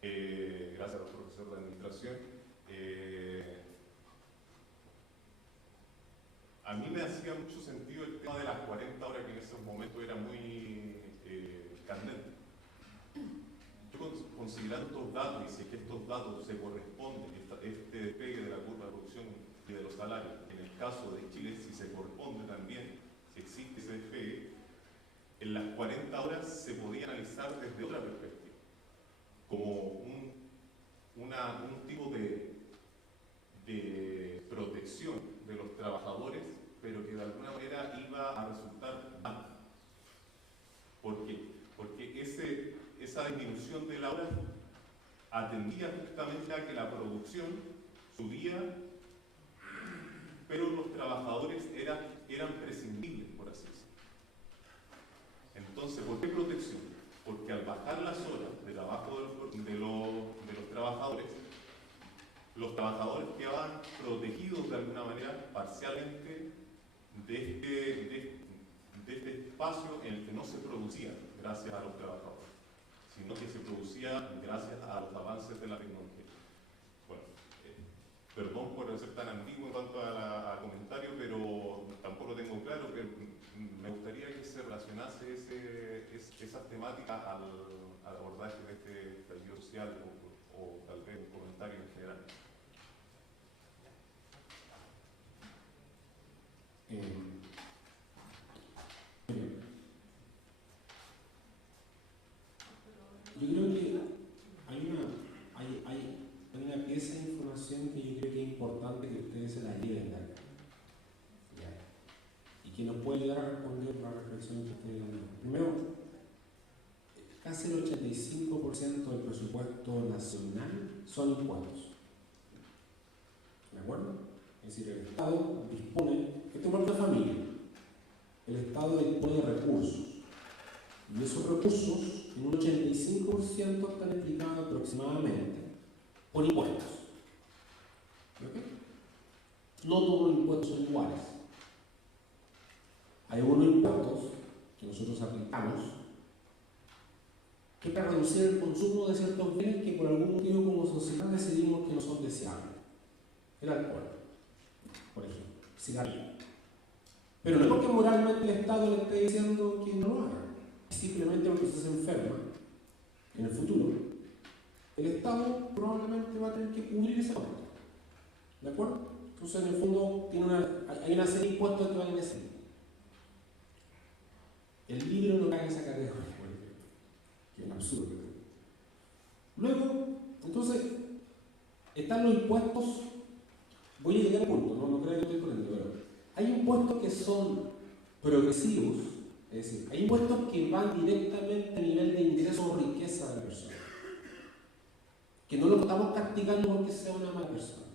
gracias al profesor de administración. A mí me hacía mucho sentido el tema de las 40 horas, que en esos momentos era muy candente. Yo, considerando estos datos, y si es que estos datos se corresponden, este despegue de la curva de producción y de los salarios, en el caso de Chile, si se corresponde también, si existe ese despegue, en las 40 horas se podía analizar desde otra perspectiva, como un tipo de protección de los trabajadores, pero que de alguna manera iba a resultar mal. ¿Por qué? Porque esa disminución de la hora atendía justamente a que la producción subía, pero los trabajadores eran prescindibles, por así decirlo. Entonces, ¿por qué protección? Porque al bajar las horas de trabajo de los trabajadores quedaban protegidos de alguna manera parcialmente de este espacio en el que no se producía gracias a los trabajadores, sino que se producía gracias a los avances de la tecnología. Bueno, perdón por ser tan ambiguo en cuanto al comentario, pero tampoco lo tengo claro, pero me gustaría que se relacionase esas temáticas al abordaje de este estallido social o tal vez un comentario en general. Yo creo que hay una pieza de información que yo creo que es importante que ustedes se la lleven de acá, ¿ya? Y que nos puede ayudar a responder la reflexión que ustedes han dado. Primero, casi el 85% del presupuesto nacional son impuestos. ¿De acuerdo? Es decir, el Estado dispone, este es un marco de familia, el Estado dispone de recursos. Y esos recursos, en un 85% están explicados aproximadamente por impuestos. ¿Ok? No todos los impuestos son iguales. Hay algunos impuestos que nosotros aplicamos que para reducir el consumo de ciertos bienes que por algún motivo como sociedad decidimos que no son deseables. El alcohol, por ejemplo, cigarrillo. Pero no es porque moralmente el Estado le esté diciendo que no lo haga, simplemente porque usted se enferma en el futuro, el Estado probablemente va a tener que cubrir ese costo. ¿De acuerdo? Entonces, en el fondo, hay una serie de impuestos que van a decir. El libro no cae en esa categoría, por ejemplo, que es absurdo. Luego, entonces, están los impuestos. Voy a llegar al punto, no creo que estoy corriendo, pero hay impuestos que son progresivos, es decir, hay impuestos que van directamente a nivel de ingreso o riqueza de la persona, que no lo estamos castigando porque sea una mala persona,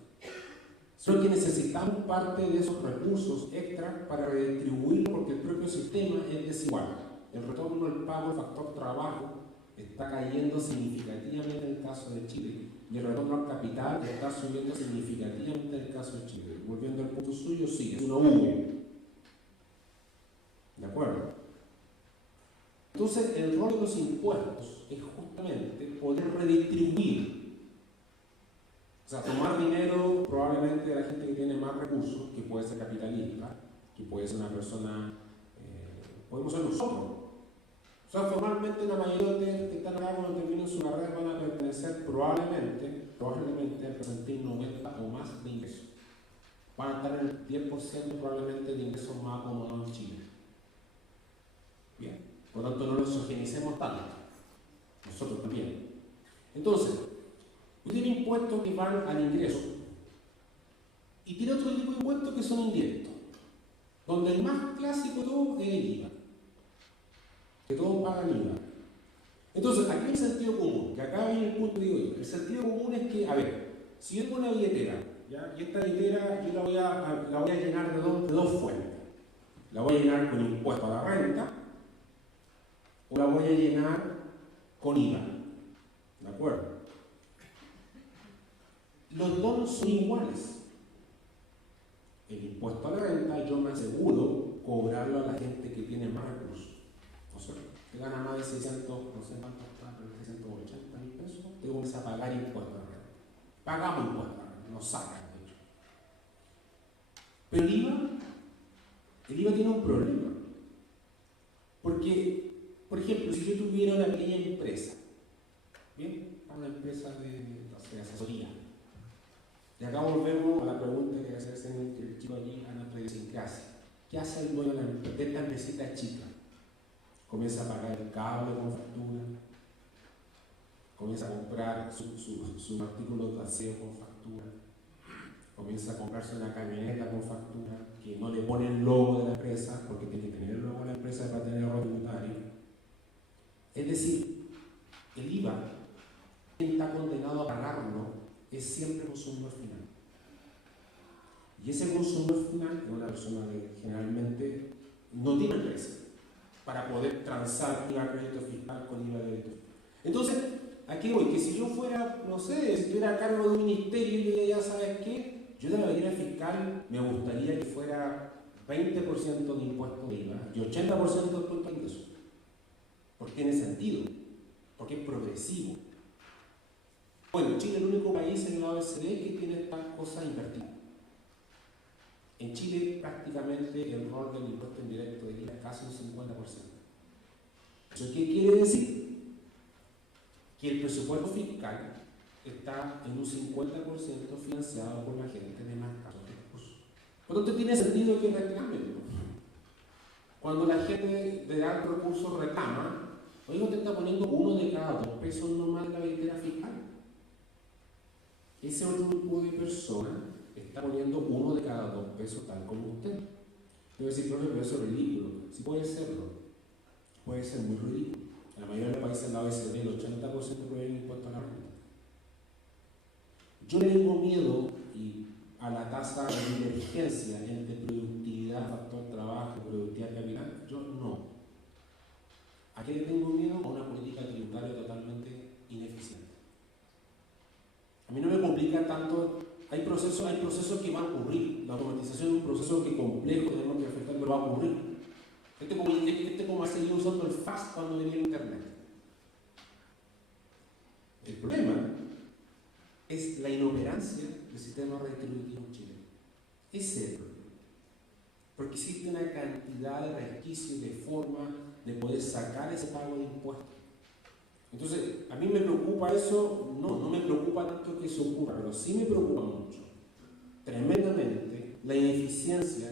sino que necesitamos parte de esos recursos extras para redistribuirlo porque el propio sistema es desigual. El retorno al pago, el factor trabajo, está cayendo significativamente en el caso de Chile y el retorno al capital está subiendo significativamente en el caso de Chile. Volviendo al punto suyo, sí, es una V. ¿De acuerdo? Entonces, el rol de los impuestos es justamente poder redistribuir. O sea, tomar dinero probablemente de la gente que tiene más recursos, que puede ser capitalista, que puede ser una persona, podemos ser nosotros. O sea, formalmente la mayoría de ustedes que están acá cuando terminen su carrera van a pertenecer probablemente al percentil 90 o más de ingresos. Van a estar en el 10% probablemente de ingresos más acomodados en Chile. Bien, por lo tanto no los exogenicemos tanto. Nosotros también. Entonces, tiene impuestos que van al ingreso y tiene otro tipo de impuestos que son indirectos, donde el más clásico de todo es el IVA, que todos pagan IVA. Entonces, aquí hay el sentido común, que acá viene el punto que digo yo. El sentido común es que, a ver, si yo tengo una billetera, ¿ya? Y esta billetera yo la voy a llenar de dos fuentes. La voy a llenar con impuesto a la renta o la voy a llenar con IVA. ¿De acuerdo? Los dos son iguales. El impuesto a la renta yo me aseguro cobrarlo a la gente que tiene más recursos. O sea, que gana más de 600, no sé cuánto está, pero 680 mil pesos, tengo que pagar impuesto a la renta. Pagamos impuesto a la renta, nos sacan, de hecho. Pero el IVA tiene un problema. Porque, por ejemplo, si yo tuviera una pequeña empresa, ¿bien? Una empresa de asesoría. Y acá volvemos a la pregunta que hace el chico allí a nuestra idiosincrasia. ¿Qué hace el dueño de esta empresita chica? Comienza a pagar el cable con factura, comienza a comprar sus artículos de aseo con factura, comienza a comprarse una camioneta con factura, que no le pone el logo de la empresa, porque tiene que tener el logo de la empresa para tener ahorro tributario. Es decir, el IVA, quien está condenado a pagarlo, es siempre el consumidor final. Y ese consumidor final es una persona que generalmente no tiene empresa para poder transar IVA crédito fiscal con IVA débito. Entonces, aquí voy, que si yo fuera, no sé, si estuviera a cargo de un ministerio y yo ya sabes qué, yo de la medida fiscal me gustaría que fuera 20% de impuesto de IVA y 80% de impuesto de ingreso. Porque tiene sentido, porque es progresivo. Bueno, Chile es el único país en la OECD que tiene estas cosas invertidas. En Chile prácticamente el rol del impuesto indirecto de IVA es casi un 50%. ¿Eso qué quiere decir? Que el presupuesto fiscal está en un 50% financiado por la gente de más casos de recursos. Por lo tanto, tiene sentido que reclamen. Cuando la gente de alto recursos reclama, oiga, usted está poniendo 1 de cada 2 pesos nomás en la billetera fiscal. Ese otro grupo de personas está poniendo 1 de cada 2 pesos tal como usted. Yo voy a decir, profe, pero eso es ridículo. Sí puede serlo. Puede ser muy ridículo. En la mayoría de los países en la OECD el 80% proveen impuestos a la renta. Yo le tengo miedo a la tasa de divergencia entre productividad, factor trabajo, productividad capital. Yo no. ¿A qué le tengo miedo? A una política tributaria totalmente ineficiente. A mí no me complica tanto. Hay procesos que van a ocurrir. La automatización es un proceso que complejo, tenemos que afectar, pero va a ocurrir. Como ha seguido usando el fax cuando venía el internet. El problema es la inoperancia del sistema redistributivo en Chile. Ese es el problema. Porque existe una cantidad de resquicios, de forma de poder sacar ese pago de impuestos. Entonces, a mí me preocupa eso, no me preocupa tanto que eso ocurra, pero sí me preocupa mucho, tremendamente, la ineficiencia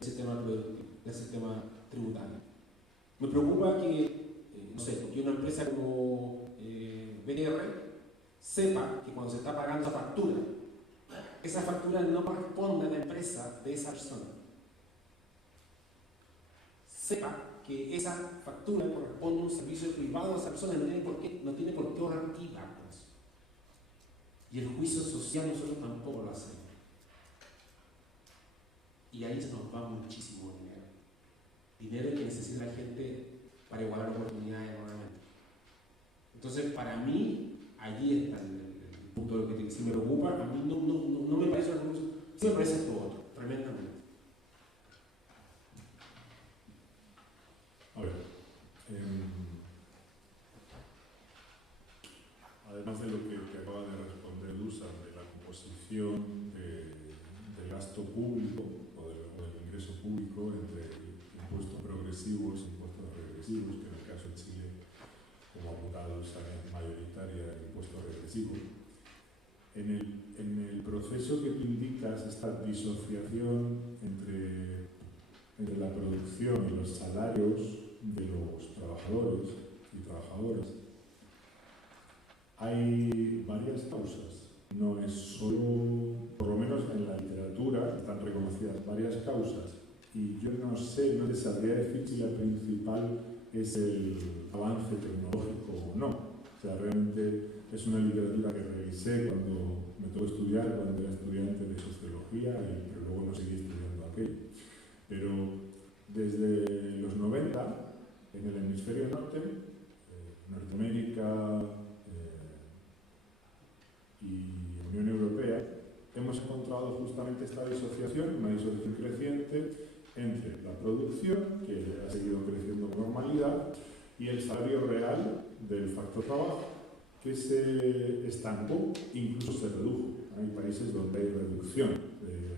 del sistema tributario. Me preocupa que, no sé, que una empresa como BR sepa que cuando se está pagando esa factura no corresponde a la empresa de esa persona. Sepa que esa factura corresponde a un servicio privado de esa persona, no tiene por qué ahorrar aquí pagos. Y el juicio social nosotros tampoco lo hacemos. Y ahí se nos va muchísimo dinero. Dinero que necesita la gente para igualar oportunidades nuevamente. Entonces, para mí, allí está el punto de lo que sí me preocupa. A mí no me parece una cosa, sí me parece esto otro, tremendamente. A ver, además de lo que acaba de responder Dusan, de la composición del gasto público o del ingreso público entre impuestos progresivos e impuestos regresivos, que en el caso de Chile, como apuntado Dusan, es mayoritaria el impuesto regresivo. En el proceso que tú indicas, esta disociación entre la producción y los salarios de los trabajadores y trabajadoras, hay varias causas. No es solo, por lo menos en la literatura, están reconocidas varias causas. Y yo no te sabría decir si la principal es el avance tecnológico o no. O sea, realmente es una literatura que revisé cuando me tocó estudiar, cuando era estudiante de sociología, pero luego no seguí estudiando aquello. Pero desde los 90, en el hemisferio norte, Norteamérica y Unión Europea, hemos encontrado justamente esta disociación, una disociación creciente entre la producción, que ha seguido creciendo con normalidad, y el salario real del factor trabajo, que se estancó, incluso se redujo. Hay países donde hay reducción.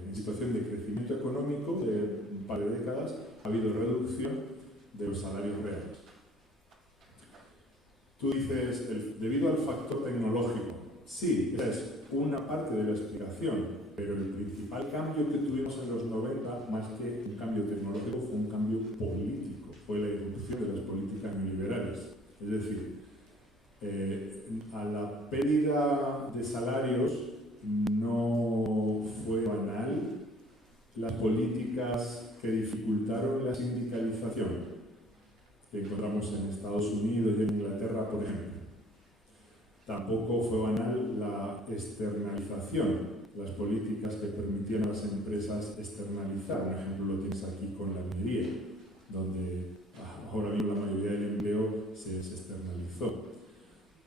En situación de crecimiento económico de un par de décadas, ha habido reducción de los salarios reales. Tú dices, debido al factor tecnológico, sí, esa es una parte de la explicación, pero el principal cambio que tuvimos en los 90, más que un cambio tecnológico, fue un cambio político, fue la irrupción de las políticas neoliberales. Es decir, a la pérdida de salarios no fue banal las políticas que dificultaron la sindicalización que encontramos en Estados Unidos y en Inglaterra, por ejemplo. Tampoco fue banal la externalización, las políticas que permitían a las empresas externalizar. Por ejemplo, lo tienes aquí con la minería, donde ahora mismo la mayoría del empleo se externalizó.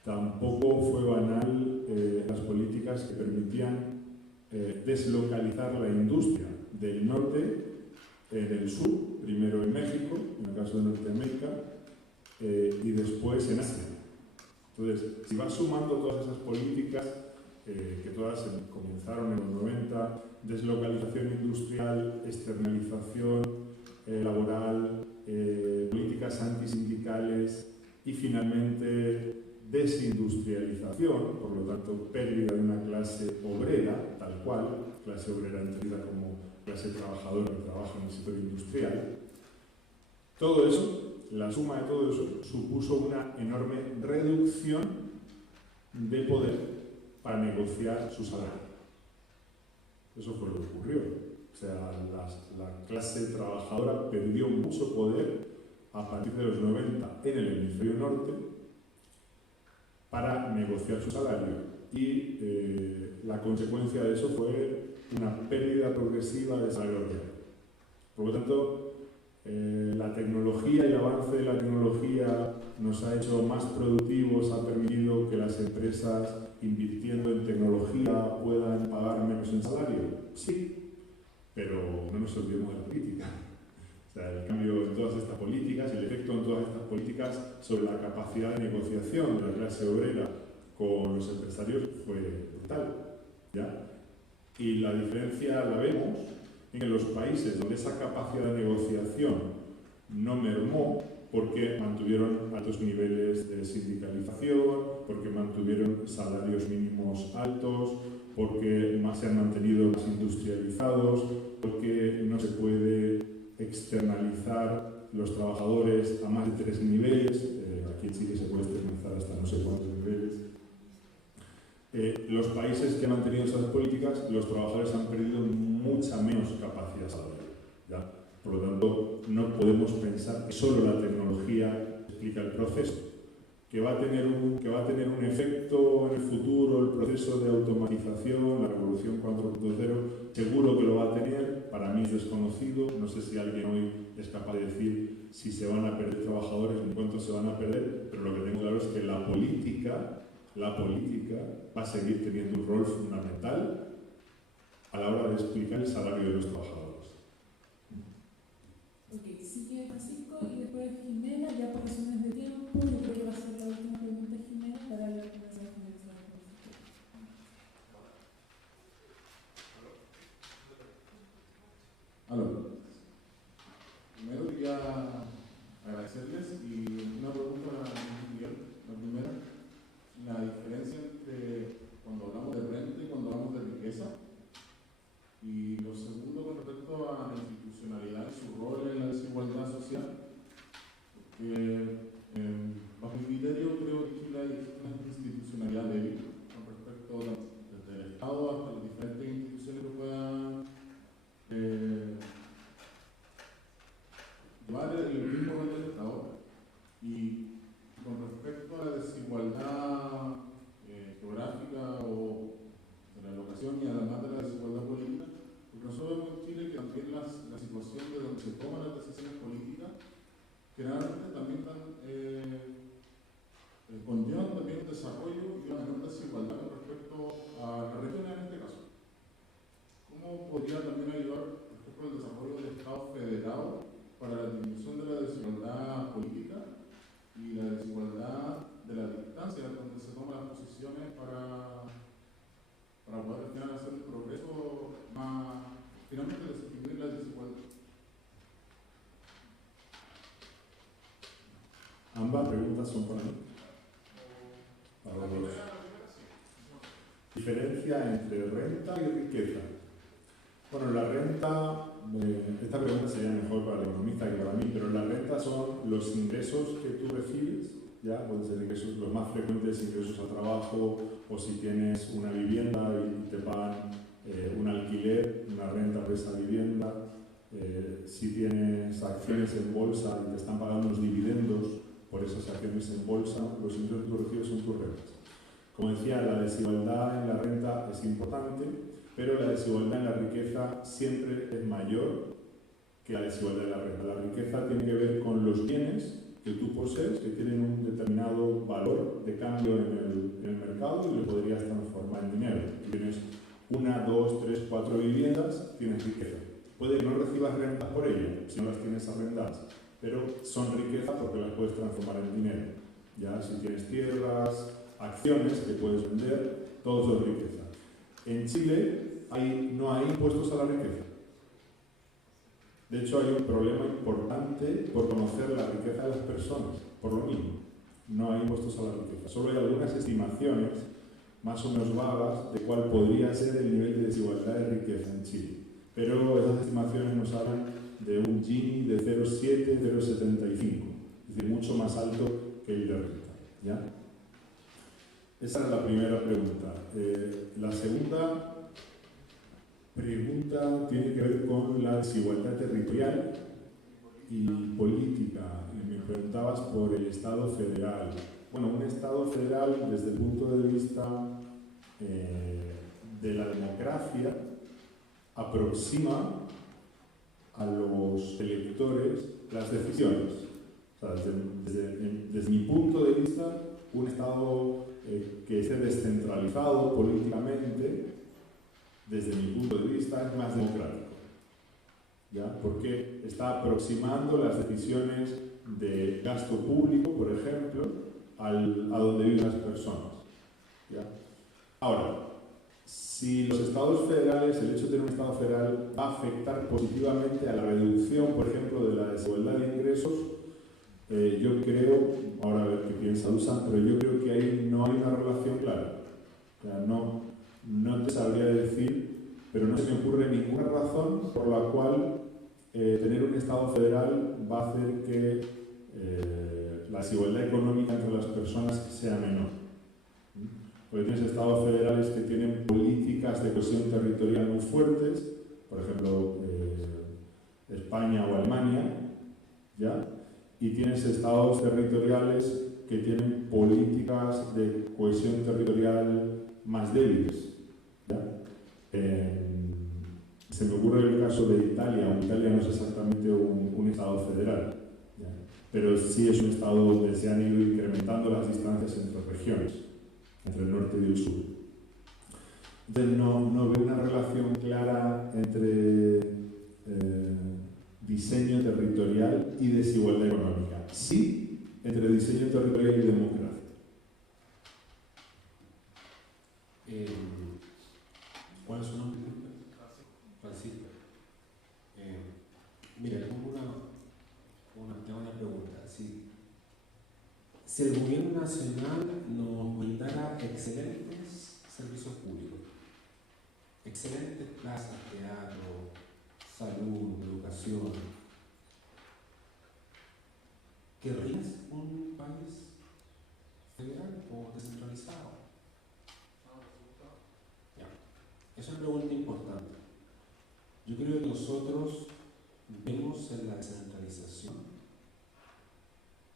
Tampoco fue banal las políticas que permitían deslocalizar la industria del norte en el sur, primero en México, en el caso de Norteamérica, y después en Asia. Entonces, si vas sumando todas esas políticas, que todas comenzaron en los 90, deslocalización industrial, externalización laboral, políticas antisindicales y finalmente desindustrialización, por lo tanto pérdida de una clase obrera, tal cual, clase obrera entendida como clase trabajadora que trabaja en el sector industrial. Todo eso, la suma de todo eso, supuso una enorme reducción de poder para negociar su salario. Eso fue lo que ocurrió. O sea, la clase trabajadora perdió mucho poder a partir de los 90 en el hemisferio norte para negociar su salario. Y la consecuencia de eso fue una pérdida progresiva de salario real. Por lo tanto, la tecnología y el avance de la tecnología nos ha hecho más productivos, ha permitido que las empresas invirtiendo en tecnología puedan pagar menos en salario. Sí, pero no nos olvidemos de la política. O sea, el cambio en todas estas políticas, el efecto en todas estas políticas sobre la capacidad de negociación de la clase obrera con los empresarios fue brutal, ¿ya? Y la diferencia la vemos en que los países donde esa capacidad de negociación no mermó porque mantuvieron altos niveles de sindicalización, porque mantuvieron salarios mínimos altos, porque más se han mantenido más industrializados, porque no se puede externalizar los trabajadores a más de 3 niveles, aquí en Chile se puede externalizar hasta no sé cuántos niveles. Los países que han mantenido esas políticas, los trabajadores han perdido mucha menos capacidad salarial, ¿ya? Por lo tanto, no podemos pensar que solo la tecnología explica el proceso. Que va a tener un efecto en el futuro, el proceso de automatización, la revolución 4.0, seguro que lo va a tener, para mí es desconocido, no sé si alguien hoy es capaz de decir si se van a perder trabajadores, ni cuántos se van a perder, pero lo que tengo claro es que la política va a seguir teniendo un rol fundamental a la hora de explicar el salario de los trabajadores. Ok, sigue Francisco y después Jimena, ya por razones de tiempo, yo creo que va a ser la última pregunta, Jimena, para darle la mensaje final. Aló. Primero quería agradecerles y una pregunta a Miguel. La primera, la diferencia entre cuando hablamos de renta y cuando hablamos de riqueza. Y lo segundo, con respecto a la institucionalidad y su rol en la desigualdad social, porque bajo mi criterio creo que Chile hay una institucionalidad débil con respecto desde el Estado hasta las diferentes instituciones que puedan llevar el mismo rol del Estado. Y con respecto a la desigualdad geográfica o de la locación y además de la desigualdad política, porque nosotros vemos en Chile que también la situación de donde se toman las decisiones políticas generalmente también conllevan también un desarrollo y una menor desigualdad con respecto a las regiones en este caso. ¿Cómo podría también ayudar, por ejemplo, el desarrollo del Estado federado para la disminución de la desigualdad política y la desigualdad de la distancia donde se toman las posiciones para poder al final hacer un progreso más, finalmente disminuir la desigualdad? Ambas preguntas son para mí. Para los dos. Diferencia entre renta y riqueza. Bueno, la renta, esta pregunta sería mejor para el economista que para mí, pero la renta son los ingresos que tú recibes, ya pueden ser ingresos, los más frecuentes, ingresos a trabajo, o si tienes una vivienda y te pagan un alquiler, una renta por esa vivienda, si tienes acciones en bolsa y te están pagando los dividendos por esas acciones en bolsa, los ingresos que tú recibes son tus rentas. Como decía, la desigualdad en la renta es importante, pero la desigualdad en la riqueza siempre es mayor que la desigualdad en la renta. La riqueza tiene que ver con los bienes que tú posees, que tienen un determinado valor de cambio en el mercado y lo podrías transformar en dinero. Si tienes 1, 2, 3, 4 viviendas, tienes riqueza. Puede que no recibas rentas por ello, si no las tienes arrendadas, pero son riqueza porque las puedes transformar en dinero. Ya, si tienes tierras, acciones que puedes vender, todo eso es riqueza. En Chile no hay impuestos a la riqueza. De hecho, hay un problema importante por conocer la riqueza de las personas, por lo mismo. No hay impuestos a la riqueza. Solo hay algunas estimaciones, más o menos vagas, de cuál podría ser el nivel de desigualdad de riqueza en Chile. Pero esas estimaciones nos hablan de un Gini de 0,7, 0,75, es decir, mucho más alto que el de renta, ¿ya? Esa era la primera pregunta. La segunda pregunta tiene que ver con la desigualdad territorial y política. En Me preguntabas por el Estado federal. Bueno, un Estado federal, desde el punto de vista de la democracia, aproxima a los electores las decisiones. O sea, desde mi punto de vista, un Estado que esté descentralizado políticamente, desde mi punto de vista, es más democrático. ¿Ya? Porque está aproximando las decisiones de gasto público, por ejemplo, a donde viven las personas. ¿Ya? Ahora, si los estados federales, el hecho de tener un estado federal va a afectar positivamente a la reducción, por ejemplo, de la desigualdad de ingresos, yo creo, ahora a ver qué piensa Dusan, pero yo creo que ahí no hay una relación clara. O sea, no te sabría decir, pero no se me ocurre ninguna razón por la cual tener un Estado federal va a hacer que la desigualdad económica entre las personas sea menor. Porque tienes Estados federales que tienen políticas de cohesión territorial muy fuertes, por ejemplo, España o Alemania, ¿ya? Y tienes Estados territoriales que tienen políticas de cohesión territorial más débiles, ¿ya? Se me ocurre el caso de Italia. Italia no es exactamente un Estado federal, ¿ya? Pero sí es un Estado donde se han ido incrementando las distancias entre regiones, entre el norte y el sur. Entonces no veo una relación clara entre diseño territorial y desigualdad económica. Sí, entre diseño territorial y democracia. ¿Cuál es su nombre? Francisco. Mira, tengo una pregunta. Si el gobierno nacional nos brindara excelentes servicios públicos, excelentes plazas, teatro, salud, educación, ¿querrías un país federal o descentralizado? Es una pregunta importante. Yo creo que nosotros vemos en la descentralización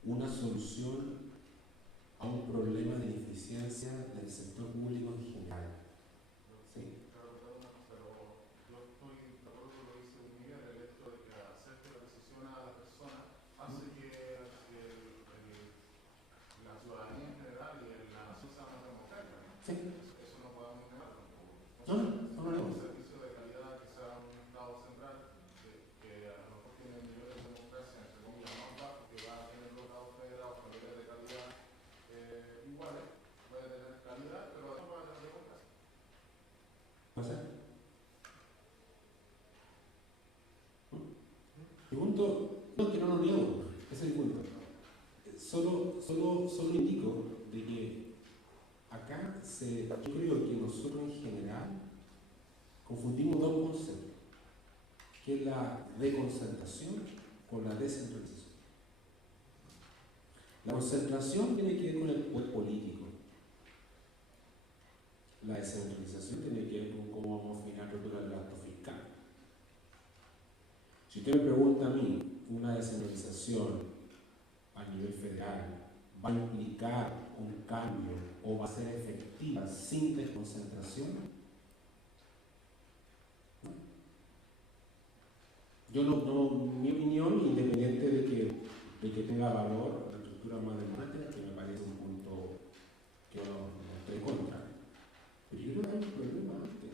una solución a un problema de ineficiencia del sector público en general. ¿Sí? Claro, pero yo estoy de acuerdo con lo que dice Miguel, el hecho de que acepte la decisión a la persona hace que la ciudadanía en general y la nación sea más democrática. Sí. Eso no podemos negarlo. No. Un servicio de calidad que sea un Estado central que a lo mejor tiene un nivel de democracia entre comillas más bajo, que va a tener los Estados federados con niveles de calidad iguales, puede tener calidad, pero además va a tener democracia. ¿Puede ser? Mi punto, no, que no lo niego, ese es el punto. Solo indico de que acá yo creo que nosotros en general confundimos dos conceptos, que es la reconcentración con la descentralización. La concentración tiene que ver con el poder político. La descentralización tiene que ver con cómo vamos a afinar el gasto fiscal. Si usted me pregunta a mí, ¿una descentralización a nivel federal va a implicar un cambio o va a ser efectiva sin desconcentración? Yo mi opinión, independiente de que tenga valor la estructura más democrática, que me parece un punto que no estoy en contra, pero yo creo que hay un problema antes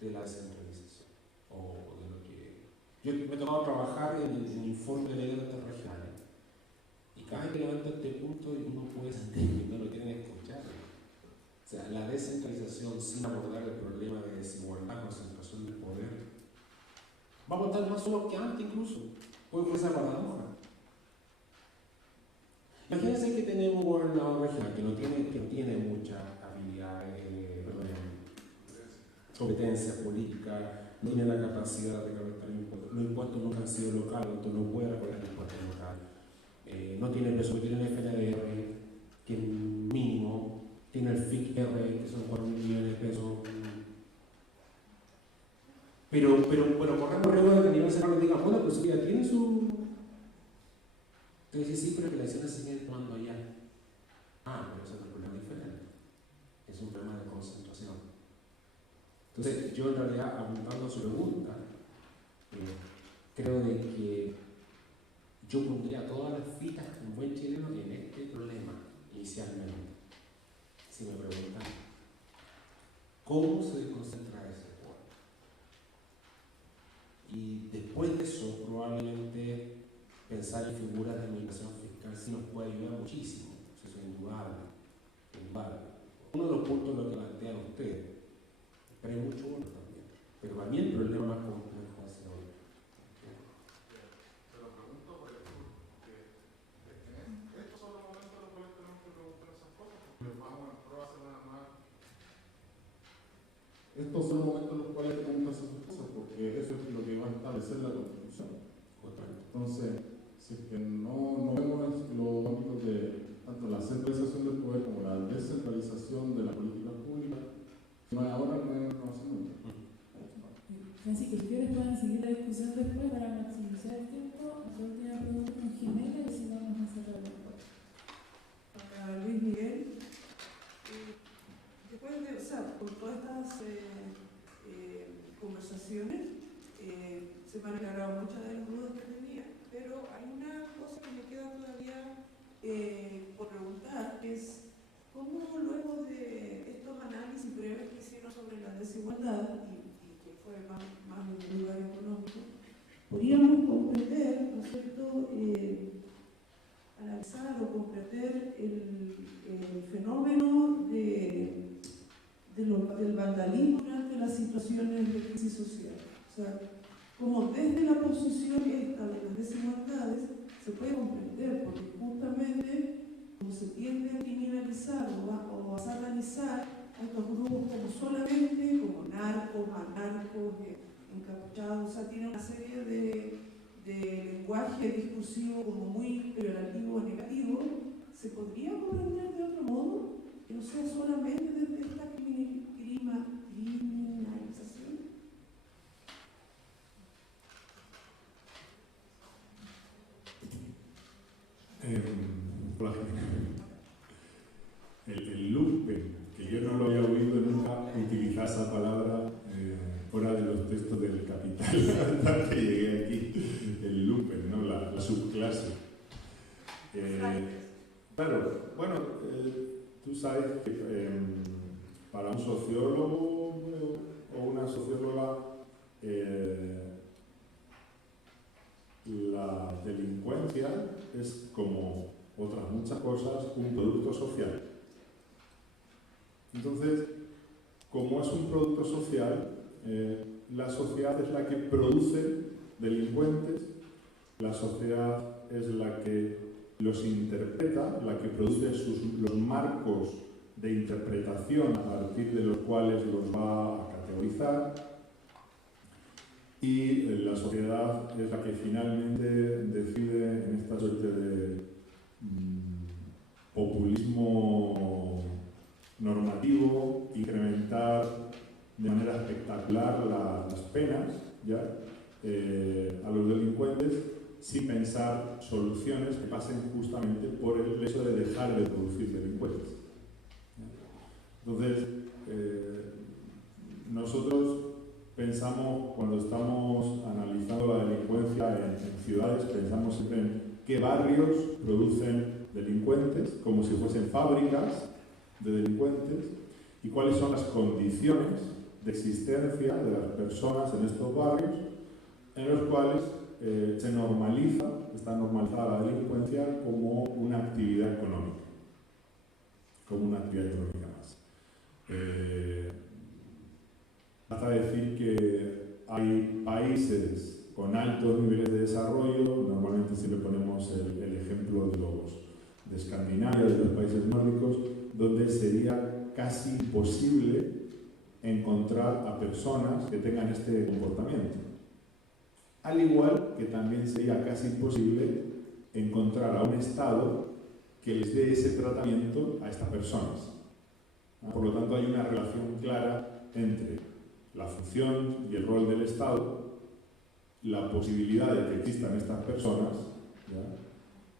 de la descentralización o de lo que... Yo me he tocado trabajar en el informe de ley de las regionales y cada vez que levanto este punto uno puede sentir que no lo quieren escuchar. O sea, la descentralización sin abordar el problema de desigualdad, concentración del poder, vamos a estar más solos que antes incluso. Puede ser esa paradoja. Imagínense que tenemos un gobernador regional que no tiene mucha habilidad, competencia política, no tiene la capacidad de recolectar impuestos. Los impuestos nunca han sido locales, entonces no puede recolectar impuestos locales. No tiene el presupuesto, tiene el FNDR, que es mínimo, tiene el FIC-R, que son 4 millones de pesos. Pero corremos riesgo de que a nivel central nos digan, bueno, pues ya tiene su pero que las decisiones se siguen tomando allá. Ah, pero eso es un problema diferente. Es un problema de concentración. Entonces, yo en realidad, apuntando a su pregunta, creo de que yo pondría todas las fichas como buen chileno en este problema, inicialmente. Si me preguntan, ¿cómo se concentra ese poder? Y después de eso, probablemente pensar en figuras de administración fiscal sí nos puede ayudar muchísimo. Eso es indudable. Uno de los puntos es lo que plantean ustedes, pero hay mucho bueno también. Pero para mí el problema más complejo es el otro. Te lo pregunto por el porque estos son los momentos en los cuales tenemos que preguntar esas cosas, porque vamos a probar semana más. Estos son los momentos en los cuales preguntas esas cosas, porque eso es lo que va a establecer la Constitución. Entonces, si es que no vemos los ámbitos de tanto la centralización del poder como la descentralización de las políticas públicas, no es ahora, no hace nunca. Así que ustedes puedan seguir la discusión después para maximizar el tiempo. La última pregunta con Jimena y si vamos a cerrar después. Para Luis Miguel, después de, por todas estas conversaciones, se me han aclarado muchas de las dudas que tenía, pero hay una cosa que me queda todavía por preguntar, que es cómo luego de estos análisis breves que hicieron sobre la desigualdad y que fue más en el lugar económico, podríamos comprender, ¿no es cierto?, analizar o comprender el fenómeno del vandalismo durante las situaciones de crisis social. O sea, como desde la posición esta de las desigualdades se puede comprender, porque justamente como se tiende a criminalizar o a satanizar a estos grupos como solamente como narcos, anarcos, encapuchados, o sea, tiene una serie de lenguaje discursivo como muy peyorativo o negativo. ¿Se podría comprender de otro modo? Que no sea solamente desde esta criminalización. El lumpen, que yo no lo había oído nunca utilizar esa palabra fuera de los textos del Capital hasta que llegué aquí, el lumpen, ¿no? La subclase. Claro, bueno, tú sabes que para un sociólogo o una socióloga la delincuencia es, como otras muchas cosas, un producto social. Entonces, como es un producto social, la sociedad es la que produce delincuentes, la sociedad es la que los interpreta, la que produce los marcos de interpretación a partir de los cuales los va a categorizar, y la sociedad es la que finalmente decide, en esta suerte de populismo normativo, incrementar de manera espectacular las penas ¿ya? A los delincuentes, sin pensar soluciones que pasen justamente por el hecho de dejar de producir delincuentes. Entonces, nosotros pensamos, cuando estamos analizando la delincuencia en ciudades, pensamos siempre en qué barrios producen delincuentes, como si fuesen fábricas de delincuentes, y cuáles son las condiciones de existencia de las personas en estos barrios, en los cuales se normaliza, está normalizada la delincuencia como una actividad económica, más. Basta decir que hay países con altos niveles de desarrollo, normalmente siempre ponemos el ejemplo de Escandinavia, de los países nórdicos, donde sería casi imposible encontrar a personas que tengan este comportamiento. Al igual que también sería casi imposible encontrar a un Estado que les dé ese tratamiento a estas personas. Por lo tanto, hay una relación clara entre la función y el rol del Estado, la posibilidad de que existan estas personas, ¿ya?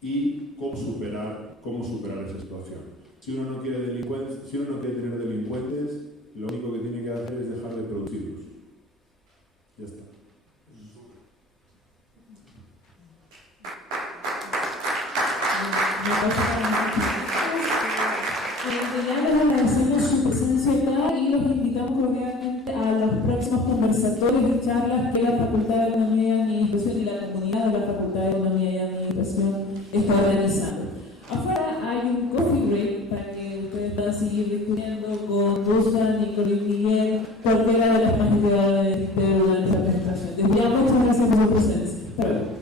y cómo superar esa situación. Si uno no quiere tener delincuentes, lo único que tiene que hacer es dejar de producirlos. Ya está. Les agradecemos su presencia acá y los invitamos cordialmente a los próximos conversatorios y charlas que la Facultad de Economía y Administración y la comunidad de la Facultad de Economía y Administración está organizando. Afuera hay un coffee break para que ustedes puedan seguir discutiendo con Dusan y con Luis Miguel, cualquiera de las magistral de nuestra presentación. Les muchas gracias por su presencia. Hasta luego.